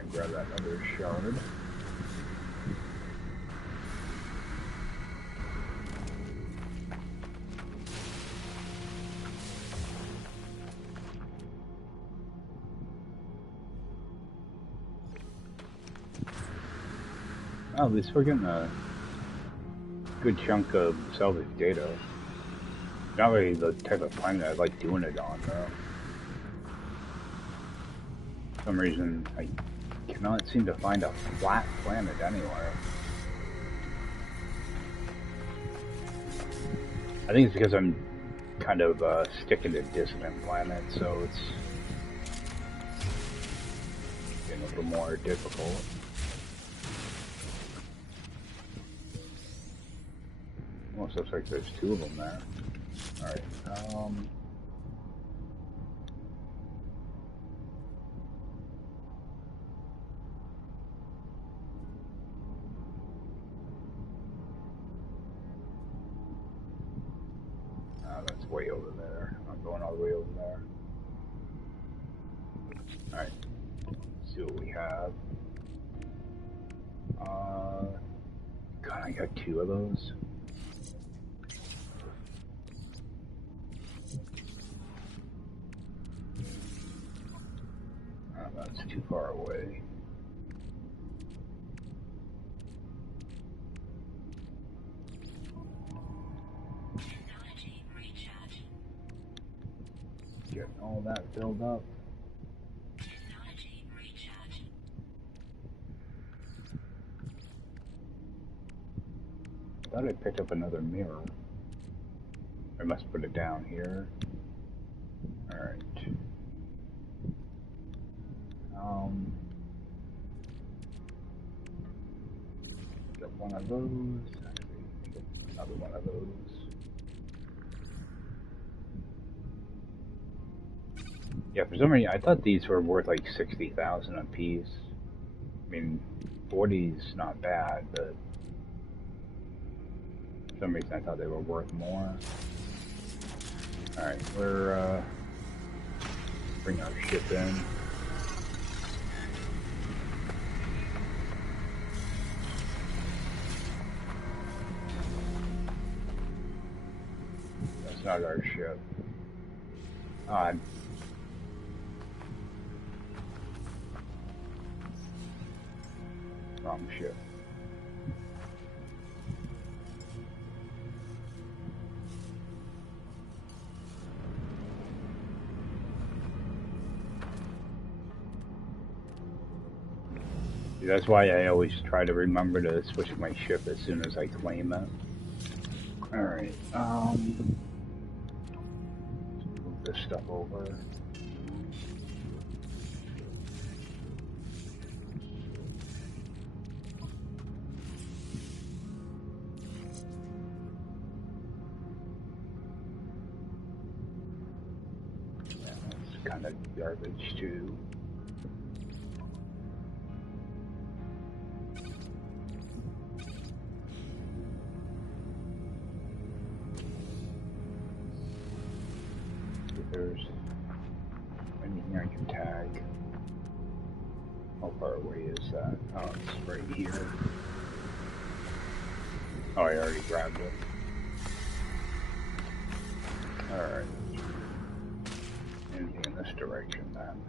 And grab that other shard. Oh, at least we're getting a good chunk of salvage data. Not really the type of planet I like doing it on, though. For some reason, I cannot seem to find a flat planet anywhere. I think it's because I'm kind of sticking to dissonant planets, so it's getting a little more difficult. Almost looks like there's two of them there. Alright, that's way over there. I'm going all the way over there. Alright, let's see what we have. God, I got two of those. That's too far away. Getting all that filled up. I thought I picked up another mirror. I must put it down here. Alright. Get one of those. Actually, get another one of those. Yeah, for some reason, I thought these were worth like 60,000 a piece. I mean, 40's not bad, but for some reason I thought they were worth more. Alright, we're bring our ship in. not our ship. Odd. Wrong ship. That's why I always try to remember to switch my ship as soon as I claim it. Alright, move this stuff over. Yeah, that's kind of garbage too. There's anything I can tag. How far away is that? Oh, it's right here. Oh, I already grabbed it. Alright. Anything in this direction then.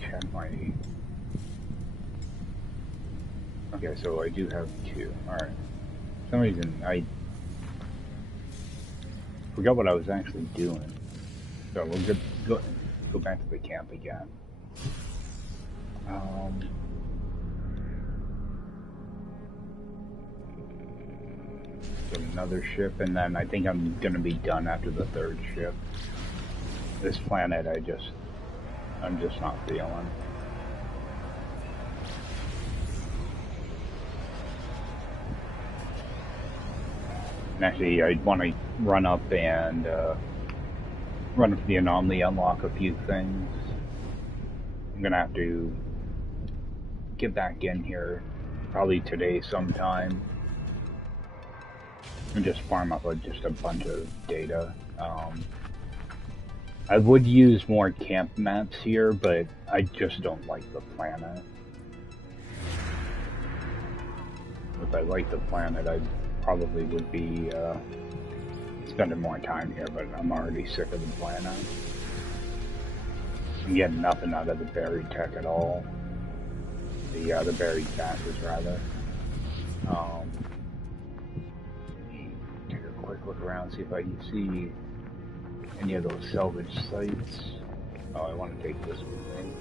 Check my... Okay, so I do have two. Alright. For some reason, I forgot what I was actually doing. So we'll go back to the camp again. Get another ship, and then I think I'm gonna be done after the third ship. This planet, I'm just not feeling. And actually, I'd want to run up and run up to the anomaly, unlock a few things. I'm gonna have to get back in here probably today sometime and just farm up just a bunch of data. I would use more camp maps here, but I just don't like the planet. If I liked the planet, I probably would be spending more time here, but I'm already sick of the planet. I'm getting nothing out of the buried tech at all. The buried gases, rather. Let me take a quick look around, see if I can see any of those salvage sites. Oh, I want to take this with me.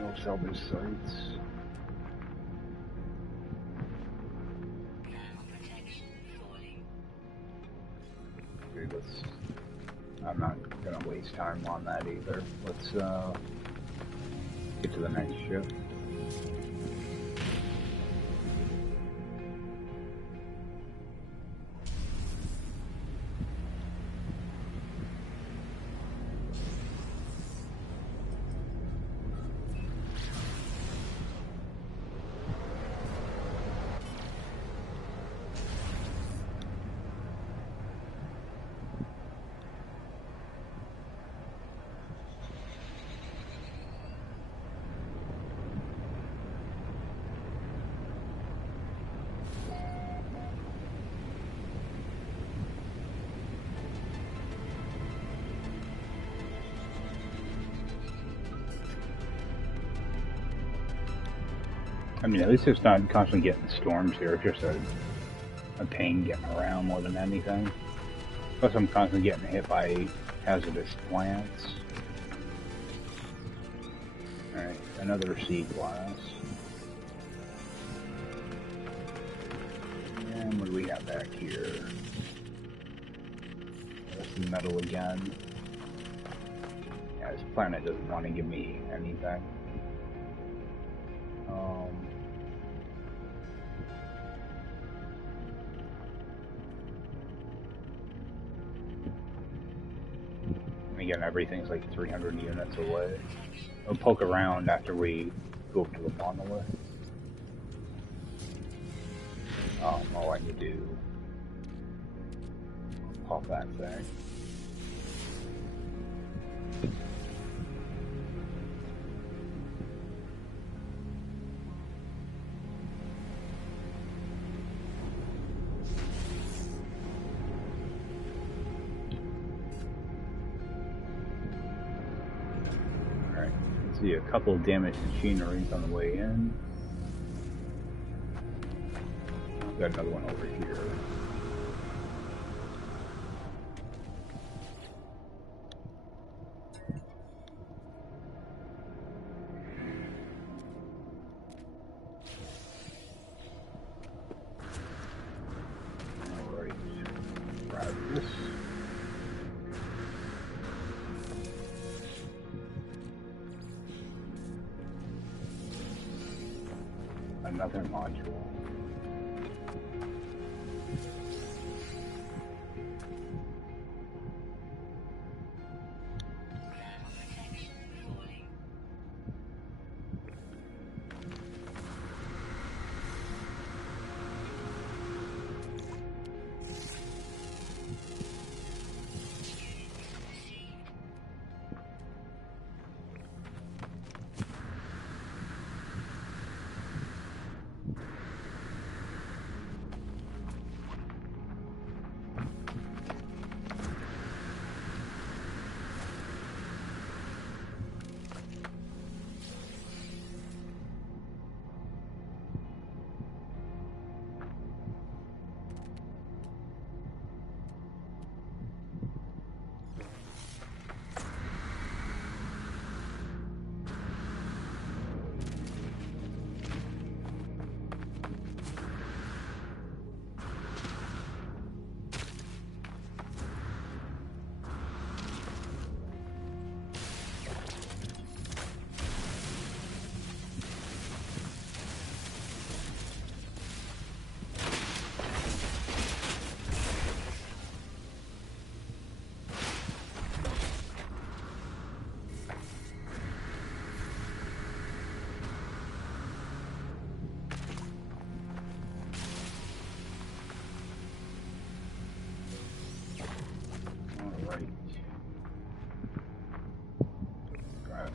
No salvage sites. Okay, I'm not gonna waste time on that either. Let's get to the next ship. I mean, at least it's not constantly getting storms here. It's just a pain getting around more than anything. Plus, I'm constantly getting hit by hazardous plants. Alright, another sea glass. And what do we have back here? That's metal again. Yeah, this planet doesn't want to give me anything. Again, everything's like 300 units away. We'll poke around after we go up to the monolith. All I can do pop that thing. Alright, you can see a couple of damaged machineries on the way in. Got another one over here. Alright, grab this. Another module.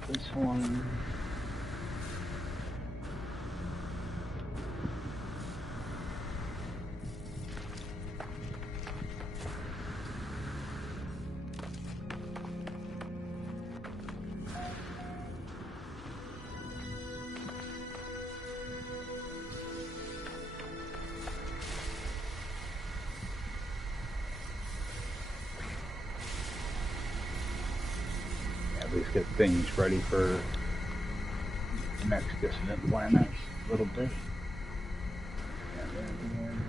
This one. At least get things ready for the next distant planet a little bit. And then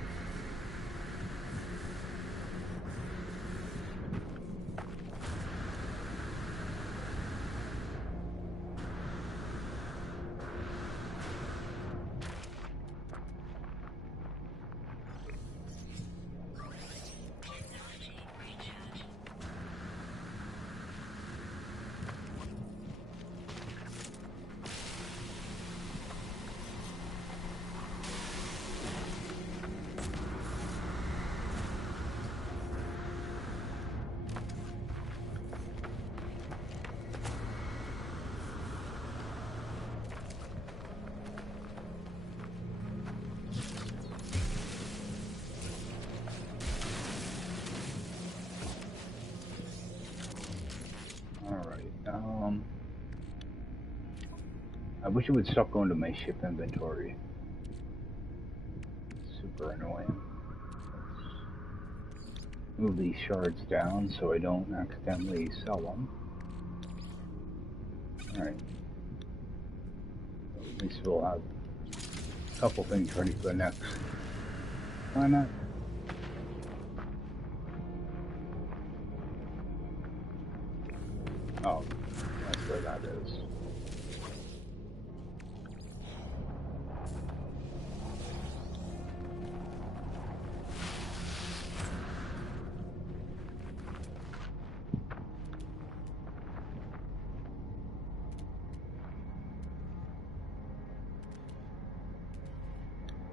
I wish it would stop going to my ship inventory. Super annoying. Let's move these shards down so I don't accidentally sell them. Alright. At least we'll have a couple things ready for the next planet. Oh, that's where that is.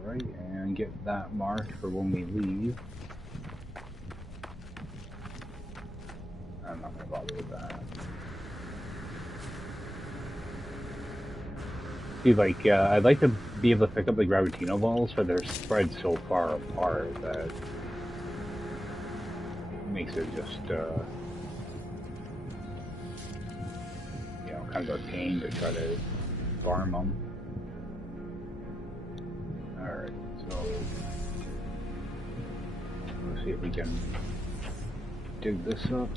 Right, and get that marked for when we leave. See, like, I'd like to be able to pick up the Gravitino balls, but they're spread so far apart that makes it just, you know, kind of a pain to try to farm them. Alright, so let's see if we can dig this up.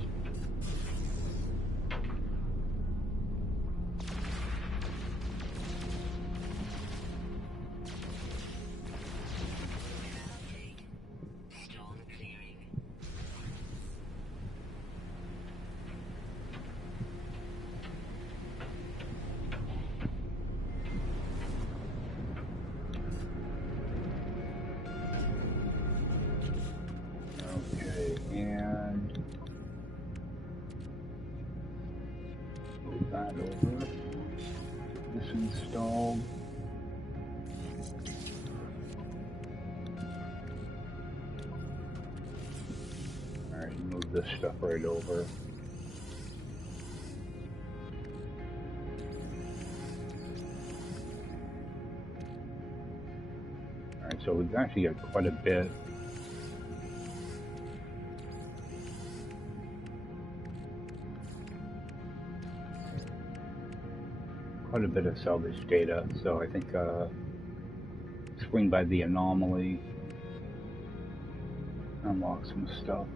That over. This installed. Alright, move this stuff right over. Alright, so we've actually got quite a bit. Quite a bit of salvage data, so I think swing by the anomaly, unlock some stuff.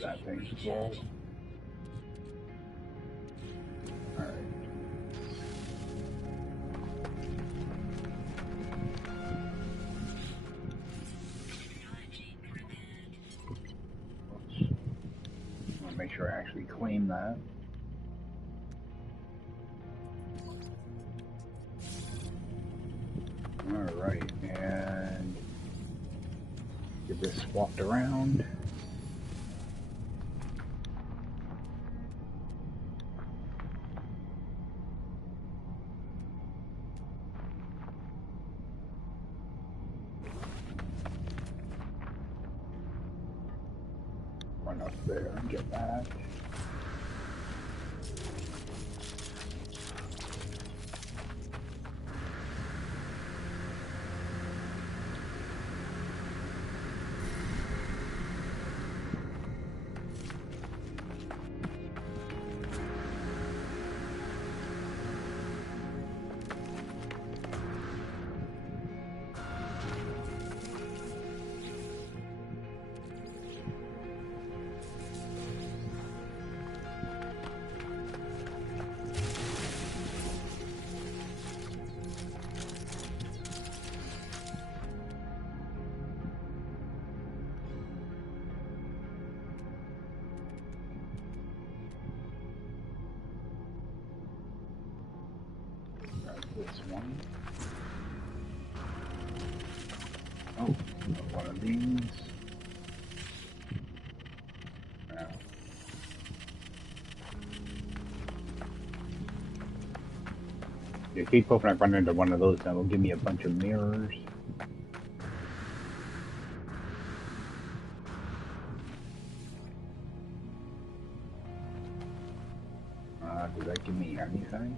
That thing's full. Alright. Oops. I want to make sure I actually claim that. Alright, and get this swapped around. Run up there and get that. This one. Oh, one of these. Now. Yeah, keep hoping I run into one of those, and it'll give me a bunch of mirrors. Does that give me anything?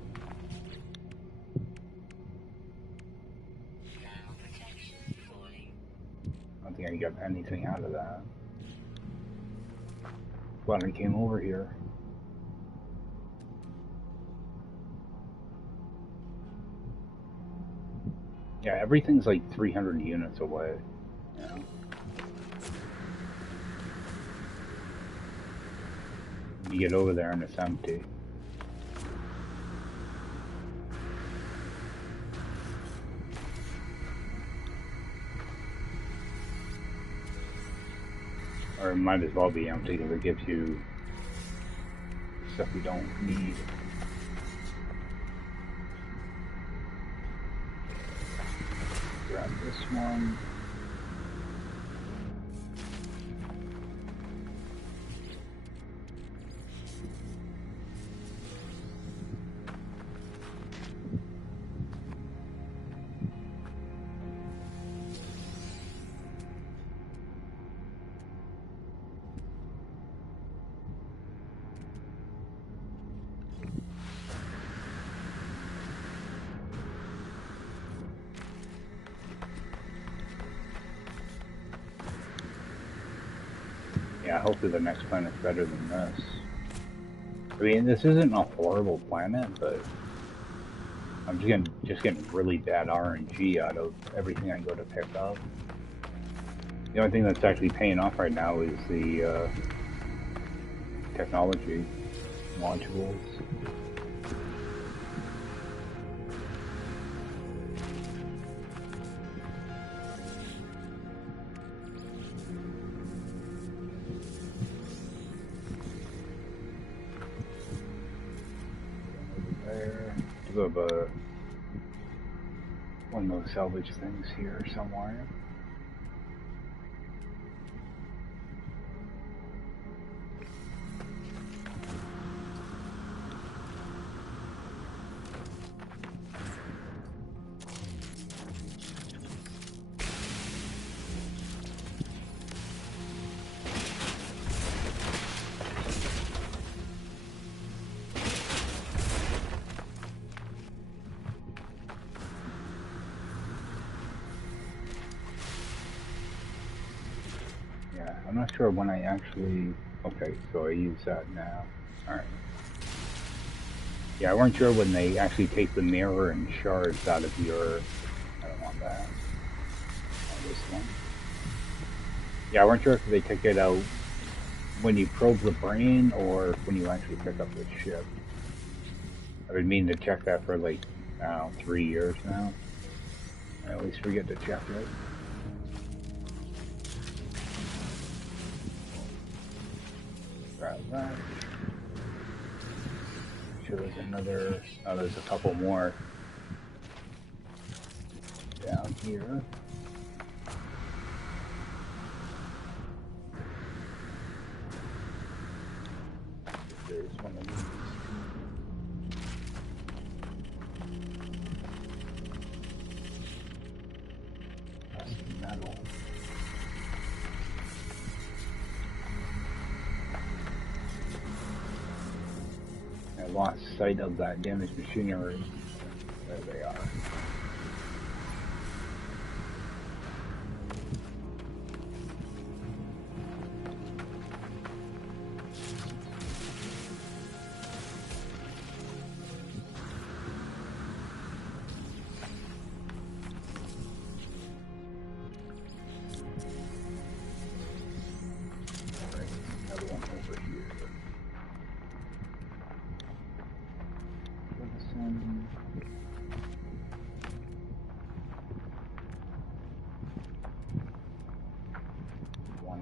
I don't think I got anything out of that. Glad I came over here. Yeah, everything's like 300 units away. You know? You get over there and it's empty. Or it might as well be empty because it gives you stuff you don't need. Grab this one. Yeah, hopefully the next planet's better than this. I mean, this isn't a horrible planet, but I'm just getting really bad RNG out of everything I go to pick up. The only thing that's actually paying off right now is the technology modules. There. Do have one of those salvage things here somewhere. I'm not sure when I actually... Okay, so I use that now. Alright. Yeah, I weren't sure when they actually take the mirror and shards out of your... I don't want that. I want this one. Yeah, I weren't sure if they take it out when you probe the brain or when you actually pick up the ship. I've been meaning to check that for like, I don't know, 3 years now. I always forget to check it. Grab that. Sure, there's another. Oh, there's a couple more down here. There's one of these. That's metal. I lost sight of that damaged machinery. There they are.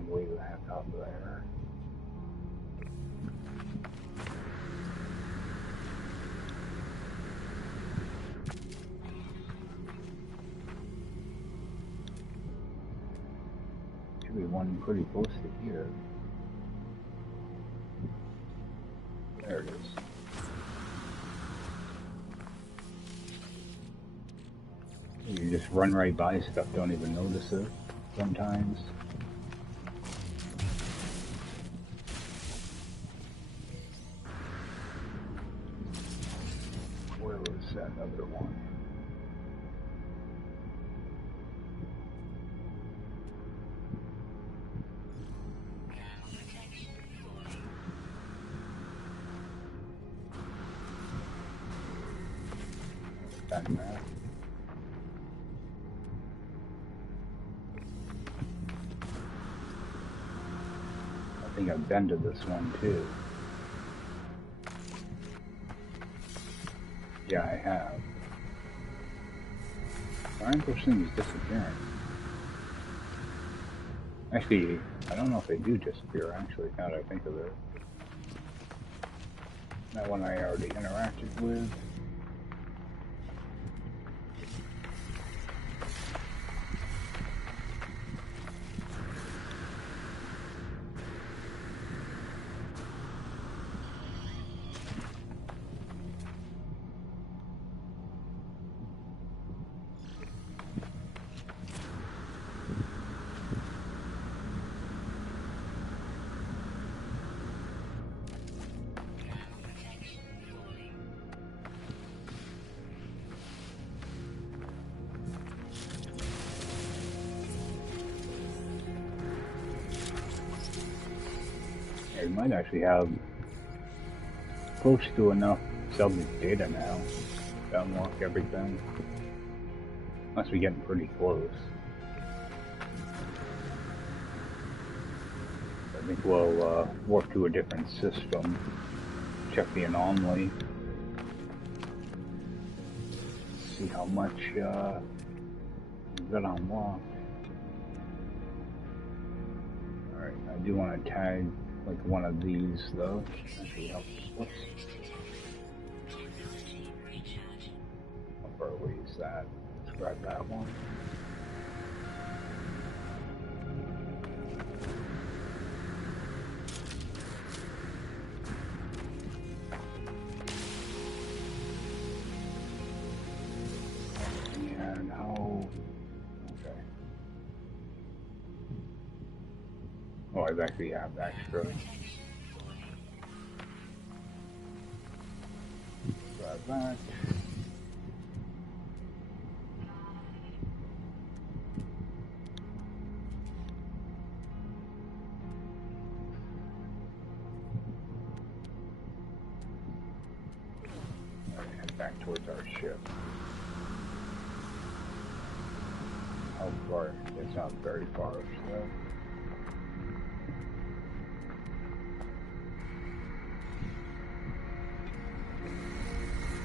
Way the heck up there. Should be one pretty close to here. There it is. You just run right by stuff, don't even notice it sometimes. That other one. Back there. I think I've been to this one too. Yeah, I have. Why aren't those things disappearing? Actually, I don't know if they do disappear, actually, now that I think of it. That one I already interacted with. I might actually have close to enough salvage data now to unlock everything. Must be getting pretty close. I think we'll warp to a different system, check the anomaly, see how much we've got unlocked. Alright, I do want to tag like one of these though. Actually helps. Whoops. How far away is that? Let's grab that one. And how... Okay. Oh, I've actually have extra. Grab that. Head back towards our ship. How far? It's not very far, so.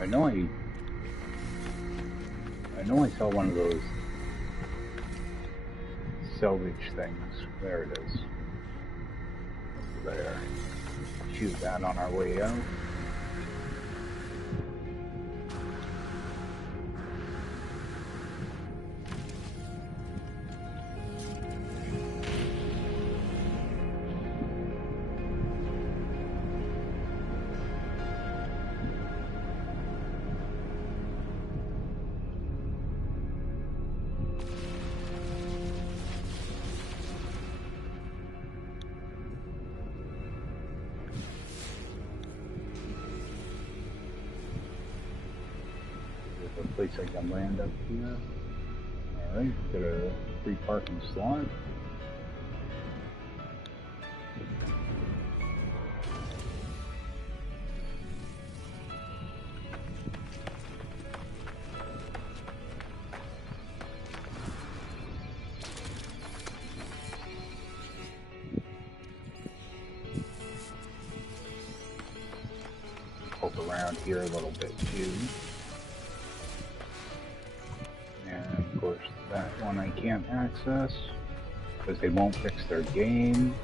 I know I saw one of those salvage things. There it is. Over there. Shoot that on our way out. Place I can land up here. Alright, got a free parking slot. Poke around here a little bit too. Of course, that one I can't access because they won't fix their game.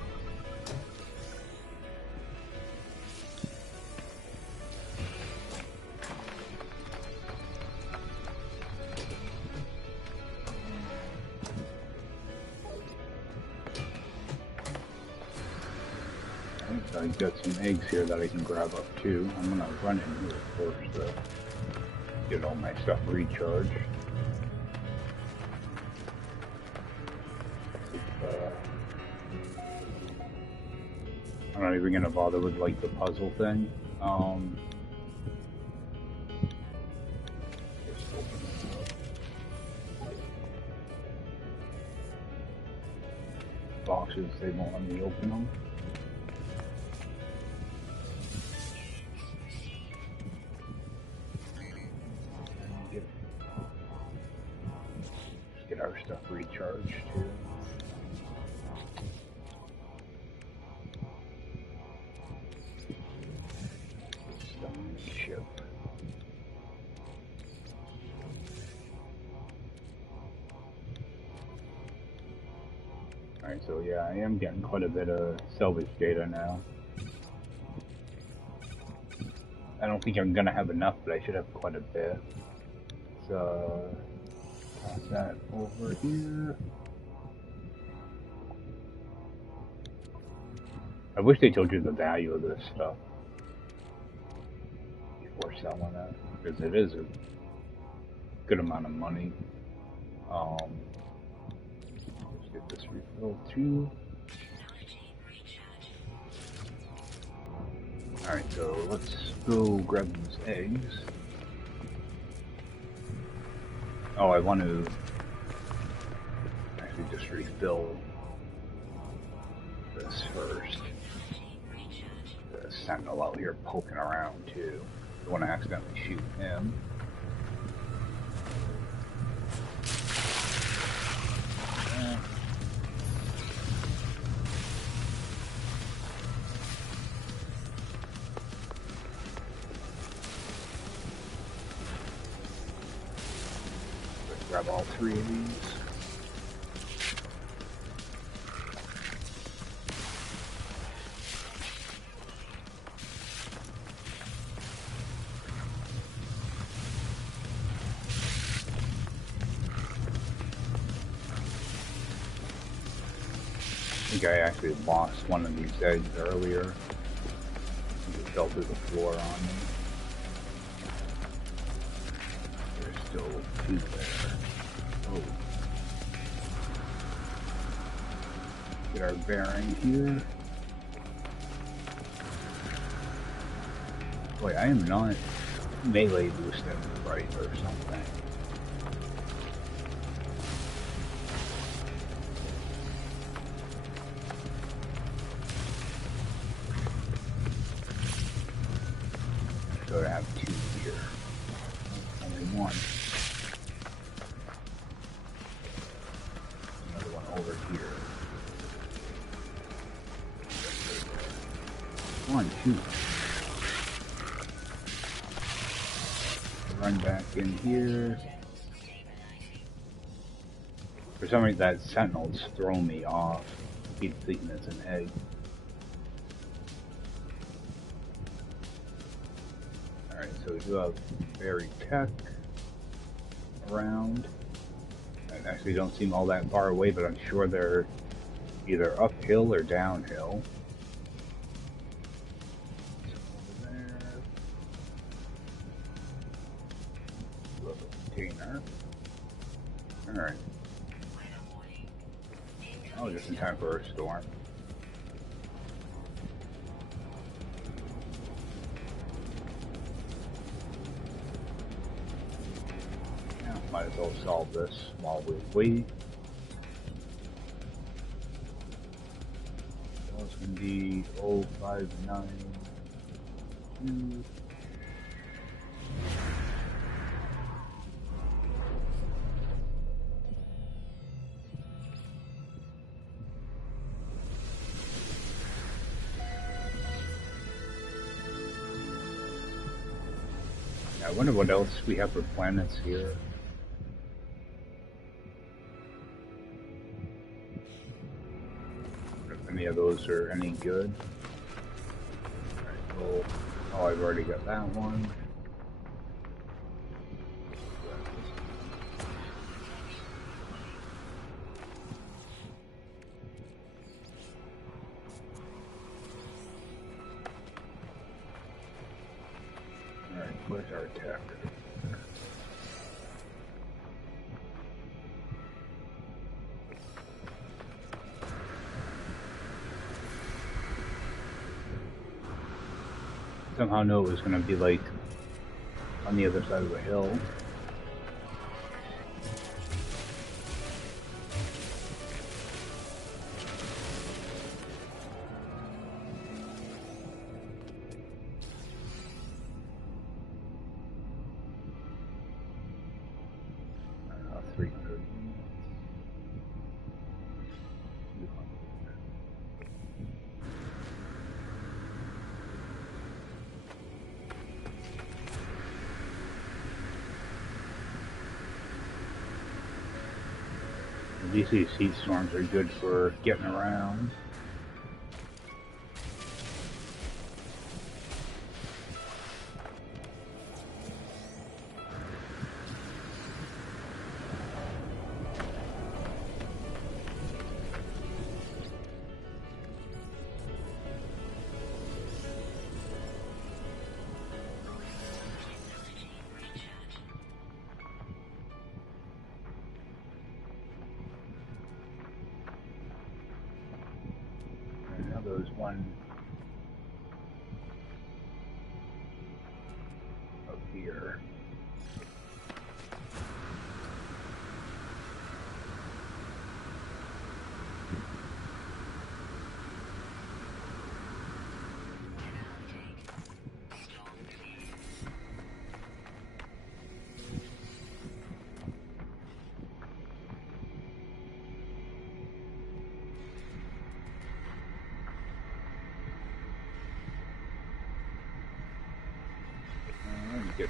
So I've got some eggs here that I can grab up too. I'm gonna run in here first to get all my stuff recharged. I'm not even gonna bother with like the puzzle thing. Just open it up. Boxes, they won't let me open them. Just get our stuff recharged too. Alright, so yeah, I am getting quite a bit of salvage data now. I don't think I'm gonna have enough, but I should have quite a bit. So, toss that over here. I wish they told you the value of this stuff before selling it, because it is a good amount of money. Let's get this refilled too. Alright, so let's go grab these eggs. Oh, I want to actually just refill this first. sentinel out here poking around too. Don't want to accidentally shoot him. Let's grab all three of these. I think I actually lost one of these eggs earlier. It fell through the floor on me. There's still two there. Oh. Get our bearing here. Boy, I am not melee boosting right or something. So I have two here. Only one. Another one over here. One, two. Run back in here. For some reason that sentinel's thrown me off. Keep thinking it's an egg. So we do have buried tech around. And actually don't seem all that far away, but I'm sure they're either uphill or downhill. Over there. Little container. Alright. Oh, just in time for a storm. Might as well solve this while we wait. So it's going to be 0592. I wonder what else we have for planets here. Any of those are any good. Alright, well, oh, I've already got that one. Alright, where's our tech? Somehow knew it was going to be like on the other side of the hill. I don't know, 300. These heat storms are good for getting around. There's one up here.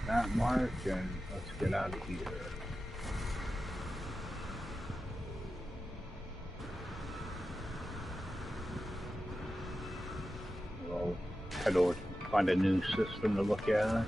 that mark, and let's get out of here. We'll head over to find a new system to look at.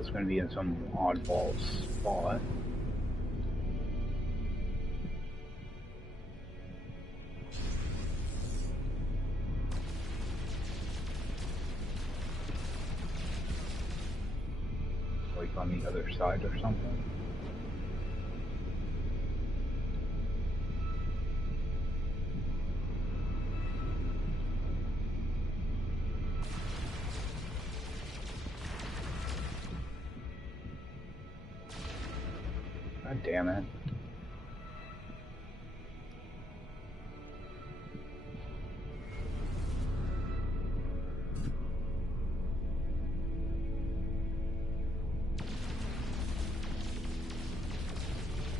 It's going to be in some oddball spot. Like on the other side or something. God damn it.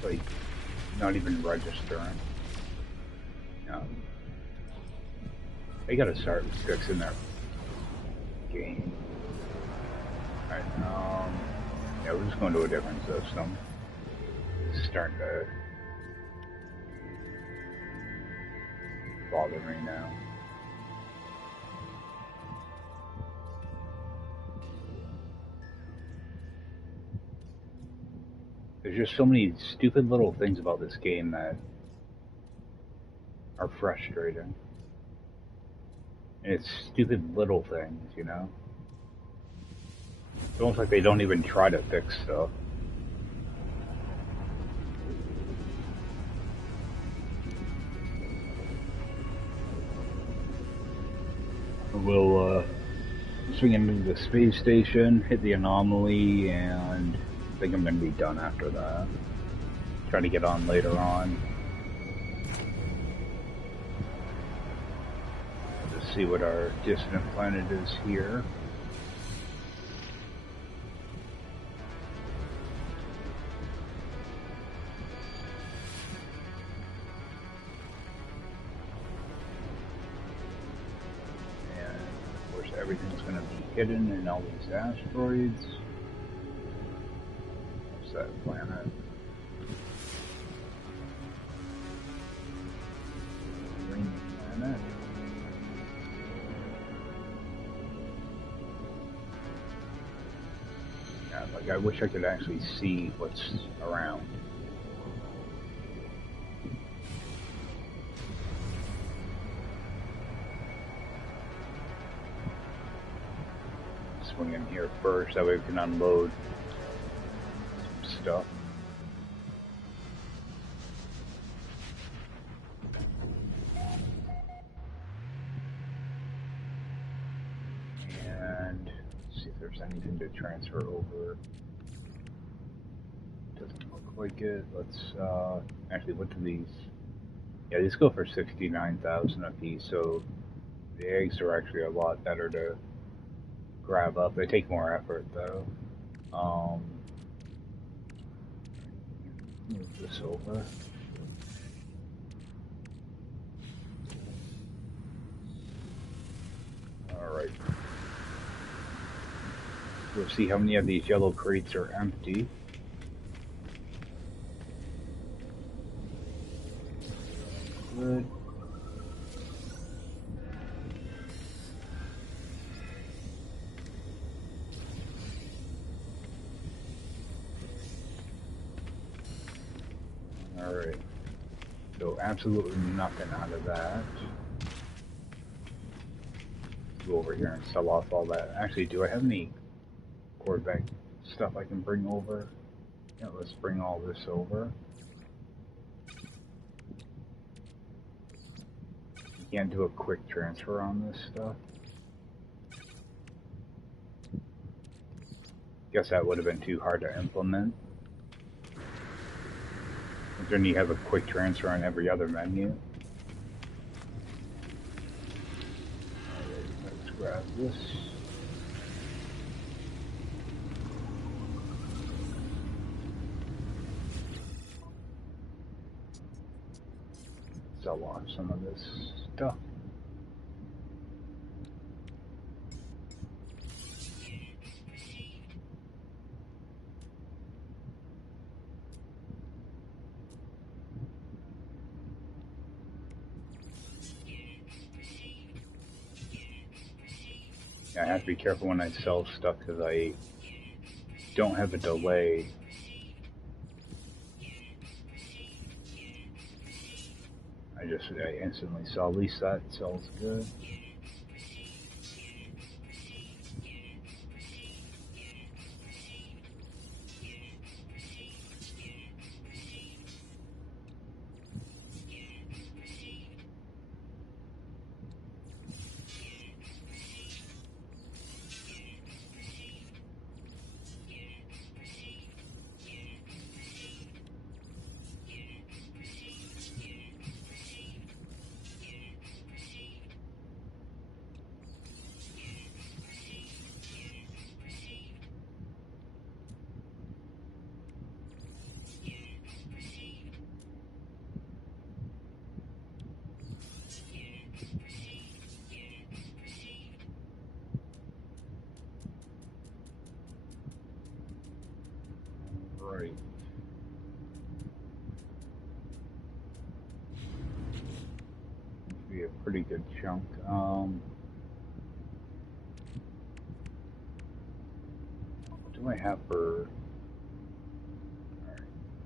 Like, not even registering. They gotta start fixing their game. Alright, yeah, we're just going to a different system. It's starting to bother me now. There's just so many stupid little things about this game that are frustrating. And it's stupid little things, you know? It's almost like they don't even try to fix stuff. We'll swing into the space station, hit the anomaly, and I think I'm going to be done after that. Try to get on later on. Just see what our distant planet is here. Everything's going to be hidden in all these asteroids. What's that planet? Green planet. Yeah, like I wish I could actually see what's around. Swing in here first, that way we can unload some stuff. And see if there's anything to transfer over. Doesn't look like it. Let's actually, what do these? Yeah, these go for 69,000 a piece, so the eggs are actually a lot better to grab up. They take more effort though. Move this over. Alright. We'll see how many of these yellow crates are empty. Good. Alright, so absolutely nothing out of that. Go over here and sell off all that. Actually, do I have any core bag stuff I can bring over? Yeah, let's bring all this over. You can't do a quick transfer on this stuff. Guess that would have been too hard to implement. Then you have a quick transfer on every other menu. Let's grab this. Sell off some of this stuff. I have to be careful when I sell stuff because I don't have a delay. I instantly sell. At least that sells good. Right. Be a pretty good chunk. What do I have for? Alright,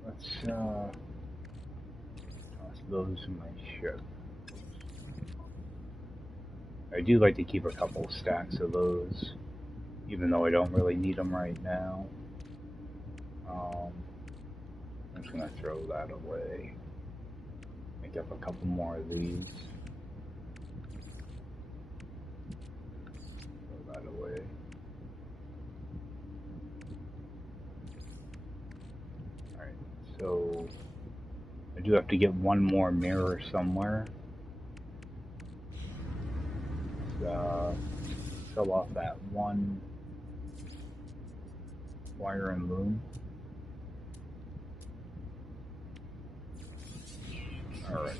let's toss those in my ship. I do like to keep a couple stacks of those, even though I don't really need them right now. I'm just gonna throw that away. Make up a couple more of these. Throw that away. Alright, so I do have to get one more mirror somewhere. Sell off that one wire and loom. Alright,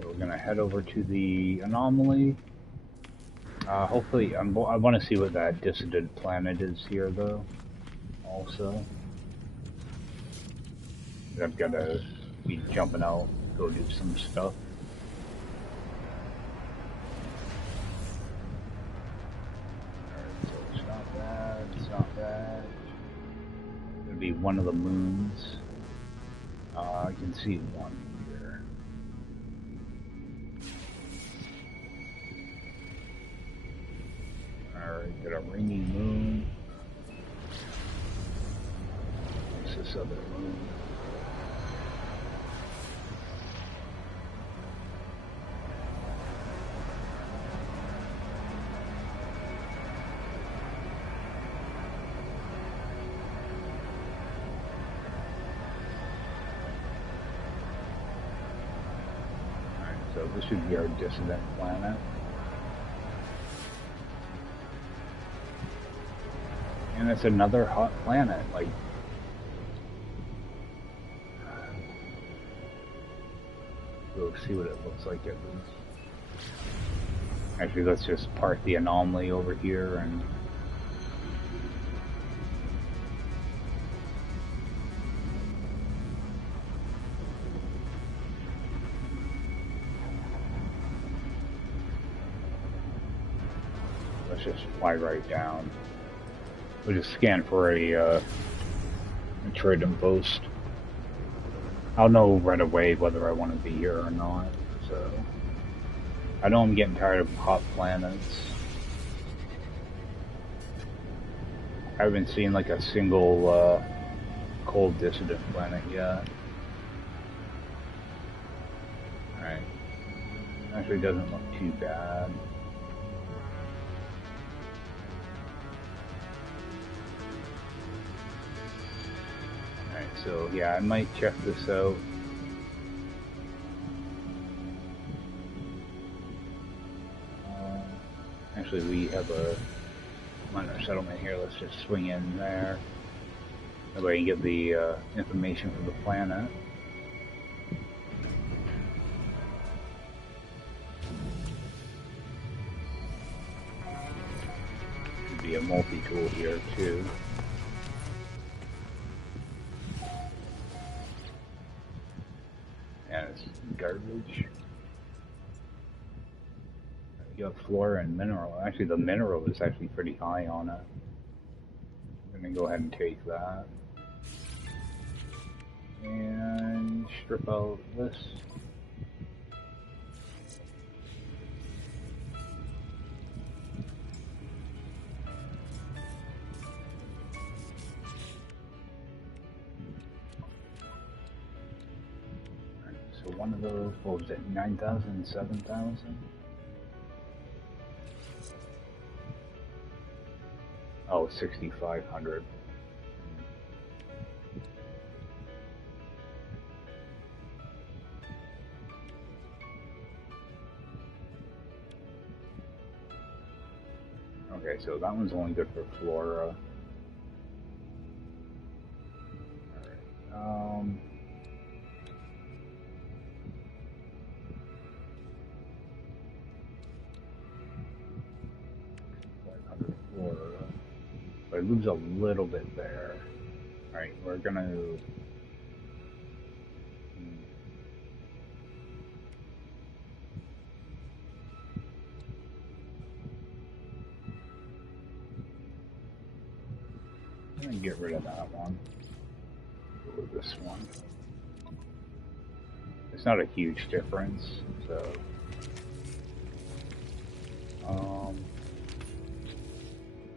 so we're gonna head over to the anomaly. Hopefully, I want to see what that dissident planet is here, though. Also, I've got to be jumping out, go do some stuff. Alright, so it's not bad. It's not bad. It's gonna be one of the moons. I can see one here. Alright, got a rainy moon. What's this other moon? So this should be our dissident planet. And it's another hot planet, like... We'll see what it looks like at least. Actually, let's just park the anomaly over here and... just fly right down. We'll just scan for a trading post. I'll know right away whether I want to be here or not. So I know I'm getting tired of hot planets. I haven't seen like a single cold dissident planet yet. Alright. Actually doesn't look too bad. So yeah, I might check this out. Actually, we have a minor settlement here. Let's just swing in there. That way you get the information for the planet. Could be a multi-tool here too. And it's garbage. You got flora and mineral. Actually, the mineral is actually pretty high on it. I'm gonna go ahead and take that. And strip out this. Right, so one of those, what was it, 9,000, 7,000? Oh, 6,500. Okay, so that one's only good for flora. Alright, 500 flora. But it moves a little bit there. Alright, we're gonna... I'm gonna get rid of that one. Go with this one. It's not a huge difference, so...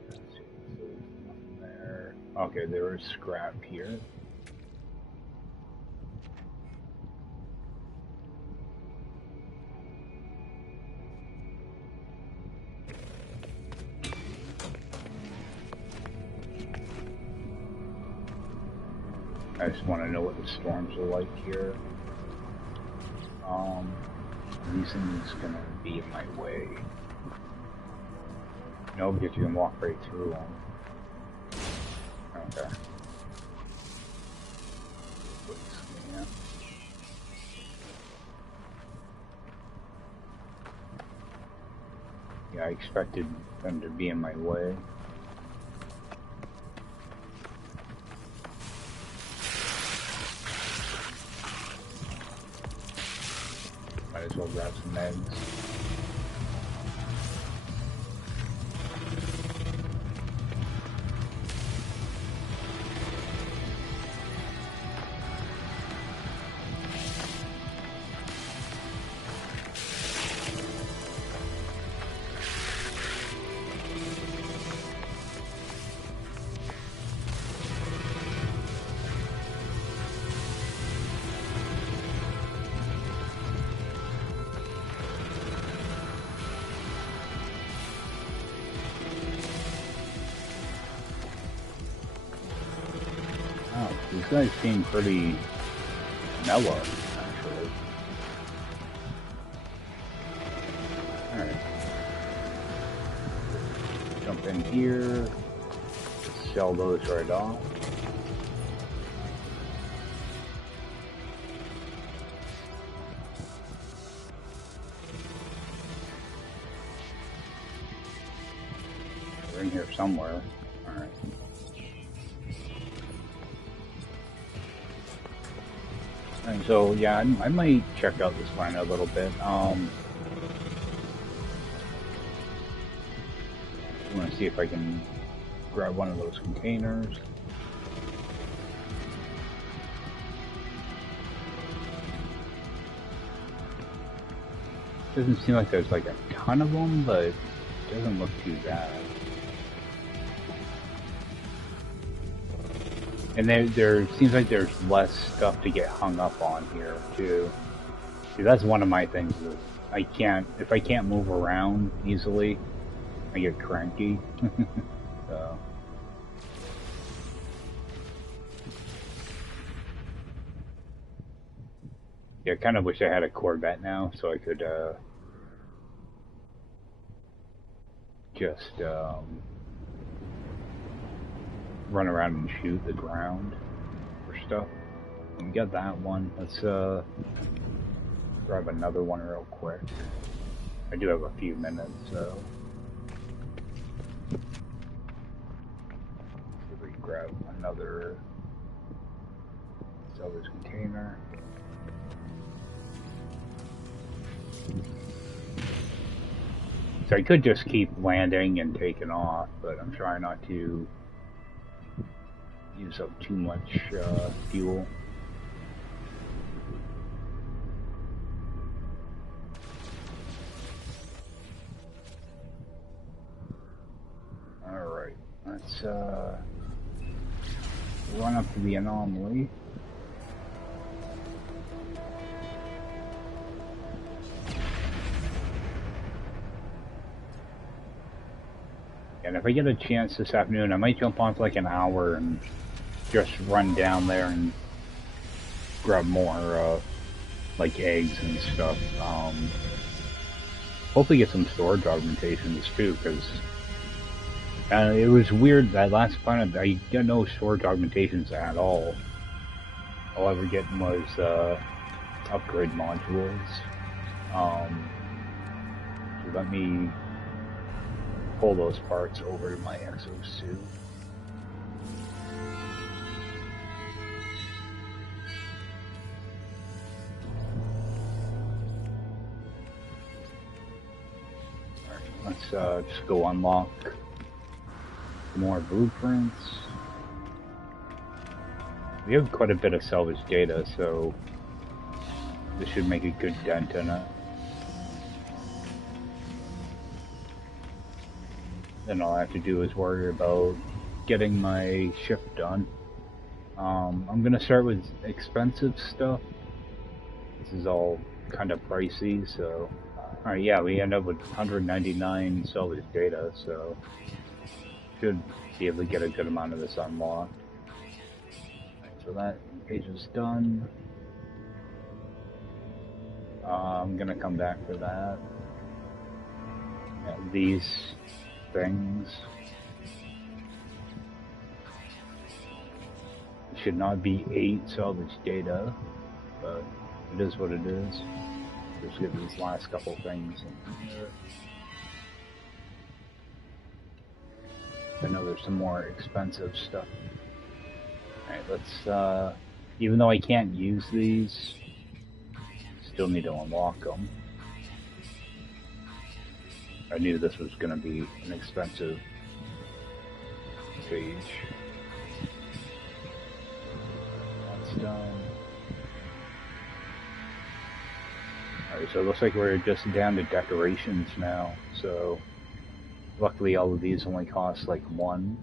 let's see, so there's nothing there. Okay, there is scrap here. I just want to know what the storms are like here. These things gonna be in my way. No, because you can walk right through them. Okay. Yeah, I expected them to be in my way. Might as well grab some eggs. These guys seem pretty mellow, actually. Alright. Jump in here. Sell those right off. We're in here somewhere. Alright. And so, yeah, I might check out this planet a little bit. I want to see if I can grab one of those containers. Doesn't seem like there's like a ton of them, but it doesn't look too bad. And there seems like there's less stuff to get hung up on here too. See, that's one of my things. Is if I can't move around easily, I get cranky. So. Yeah, I kind of wish I had a Corvette now, so I could just run around and shoot the ground for stuff. And we got that one. Let's grab another one real quick. I do have a few minutes, so if we grab another salvage container. So I could just keep landing and taking off, but I'm trying not to use up too much fuel. Alright, let's run up to the anomaly. And if I get a chance this afternoon, I might jump on for like an hour and just run down there and grab more, like eggs and stuff. Hopefully get some storage augmentations too, because it was weird that last planet I got no storage augmentations at all. All I was getting was upgrade modules. So let me pull those parts over to my exosuit. Alright, let's just go unlock more blueprints. We have quite a bit of salvage data, so this should make a good dent in it. Then all I have to do is worry about getting my ship done. I'm gonna start with expensive stuff. This is all kind of pricey, so... Alright, yeah, we end up with 199 salvage data, so... should be able to get a good amount of this unlocked. Right, so that page is done. I'm gonna come back for that. Yeah, these things it should not be 8 salvage data, but it is what it is. Just get these last couple things in here. I know there's some more expensive stuff. Alright, let's even though I can't use these, still need to unlock them. I knew this was going to be an expensive page. That's done. Alright, so it looks like we're just down to decorations now. So, luckily all of these only cost like 1.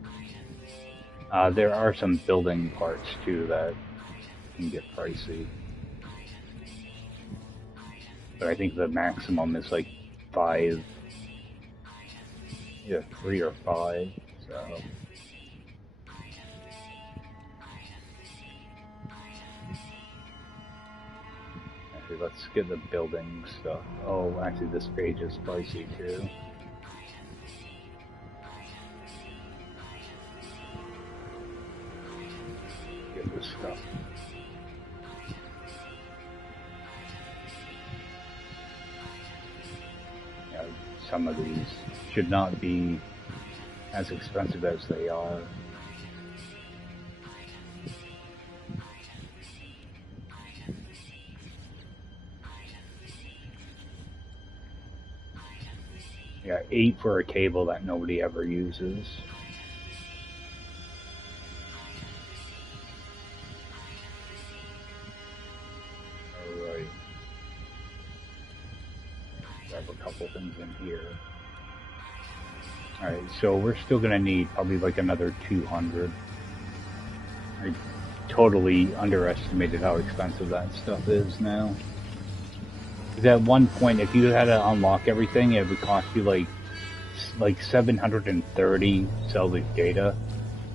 There are some building parts too that can get pricey. But I think the maximum is like 5. Yeah, 3 or 5, so... Actually, let's get the building stuff. Oh, actually this page is pricey too. Get this stuff. Yeah, some of these should not be as expensive as they are. Yeah, 8 for a cable that nobody ever uses. Alright. Grab a couple things in here. Alright, so we're still gonna need probably like another 200. I totally underestimated how expensive that stuff is now. Because at one point, if you had to unlock everything, it would cost you like 730 salvage data.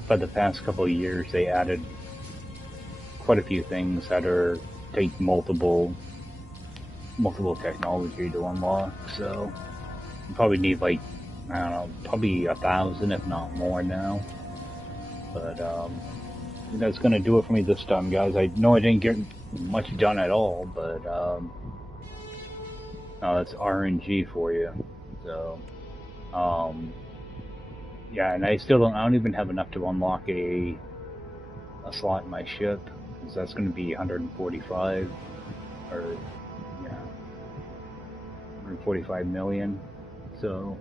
But the past couple of years, they added quite a few things that are take multiple multiple technology to unlock, so you probably need like, I don't know, probably 1,000 if not more now. But I think that's gonna do it for me this time, guys. I know I didn't get much done at all, but no, that's RNG for you. So yeah, and I don't even have enough to unlock a slot in my ship, because that's going to be 145, or yeah, 145 million. So,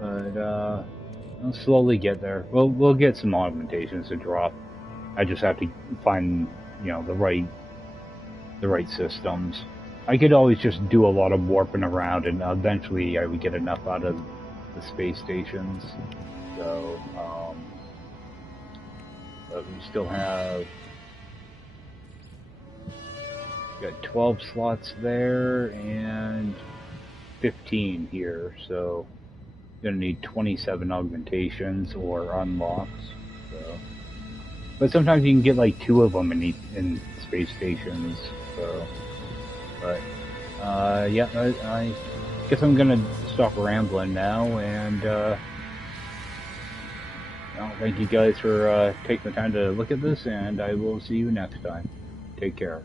but I'll slowly get there. We'll get some augmentations to drop. I just have to find, you know, the right systems. I could always just do a lot of warping around, and eventually I would get enough out of the space stations. So, but we still have got 12 slots there and 15 here. So, gonna need 27 augmentations or unlocks. So, but sometimes you can get like 2 of them in space stations. So, but yeah, I guess I'm gonna stop rambling now, and well, thank you guys for taking the time to look at this, and I will see you next time. Take care.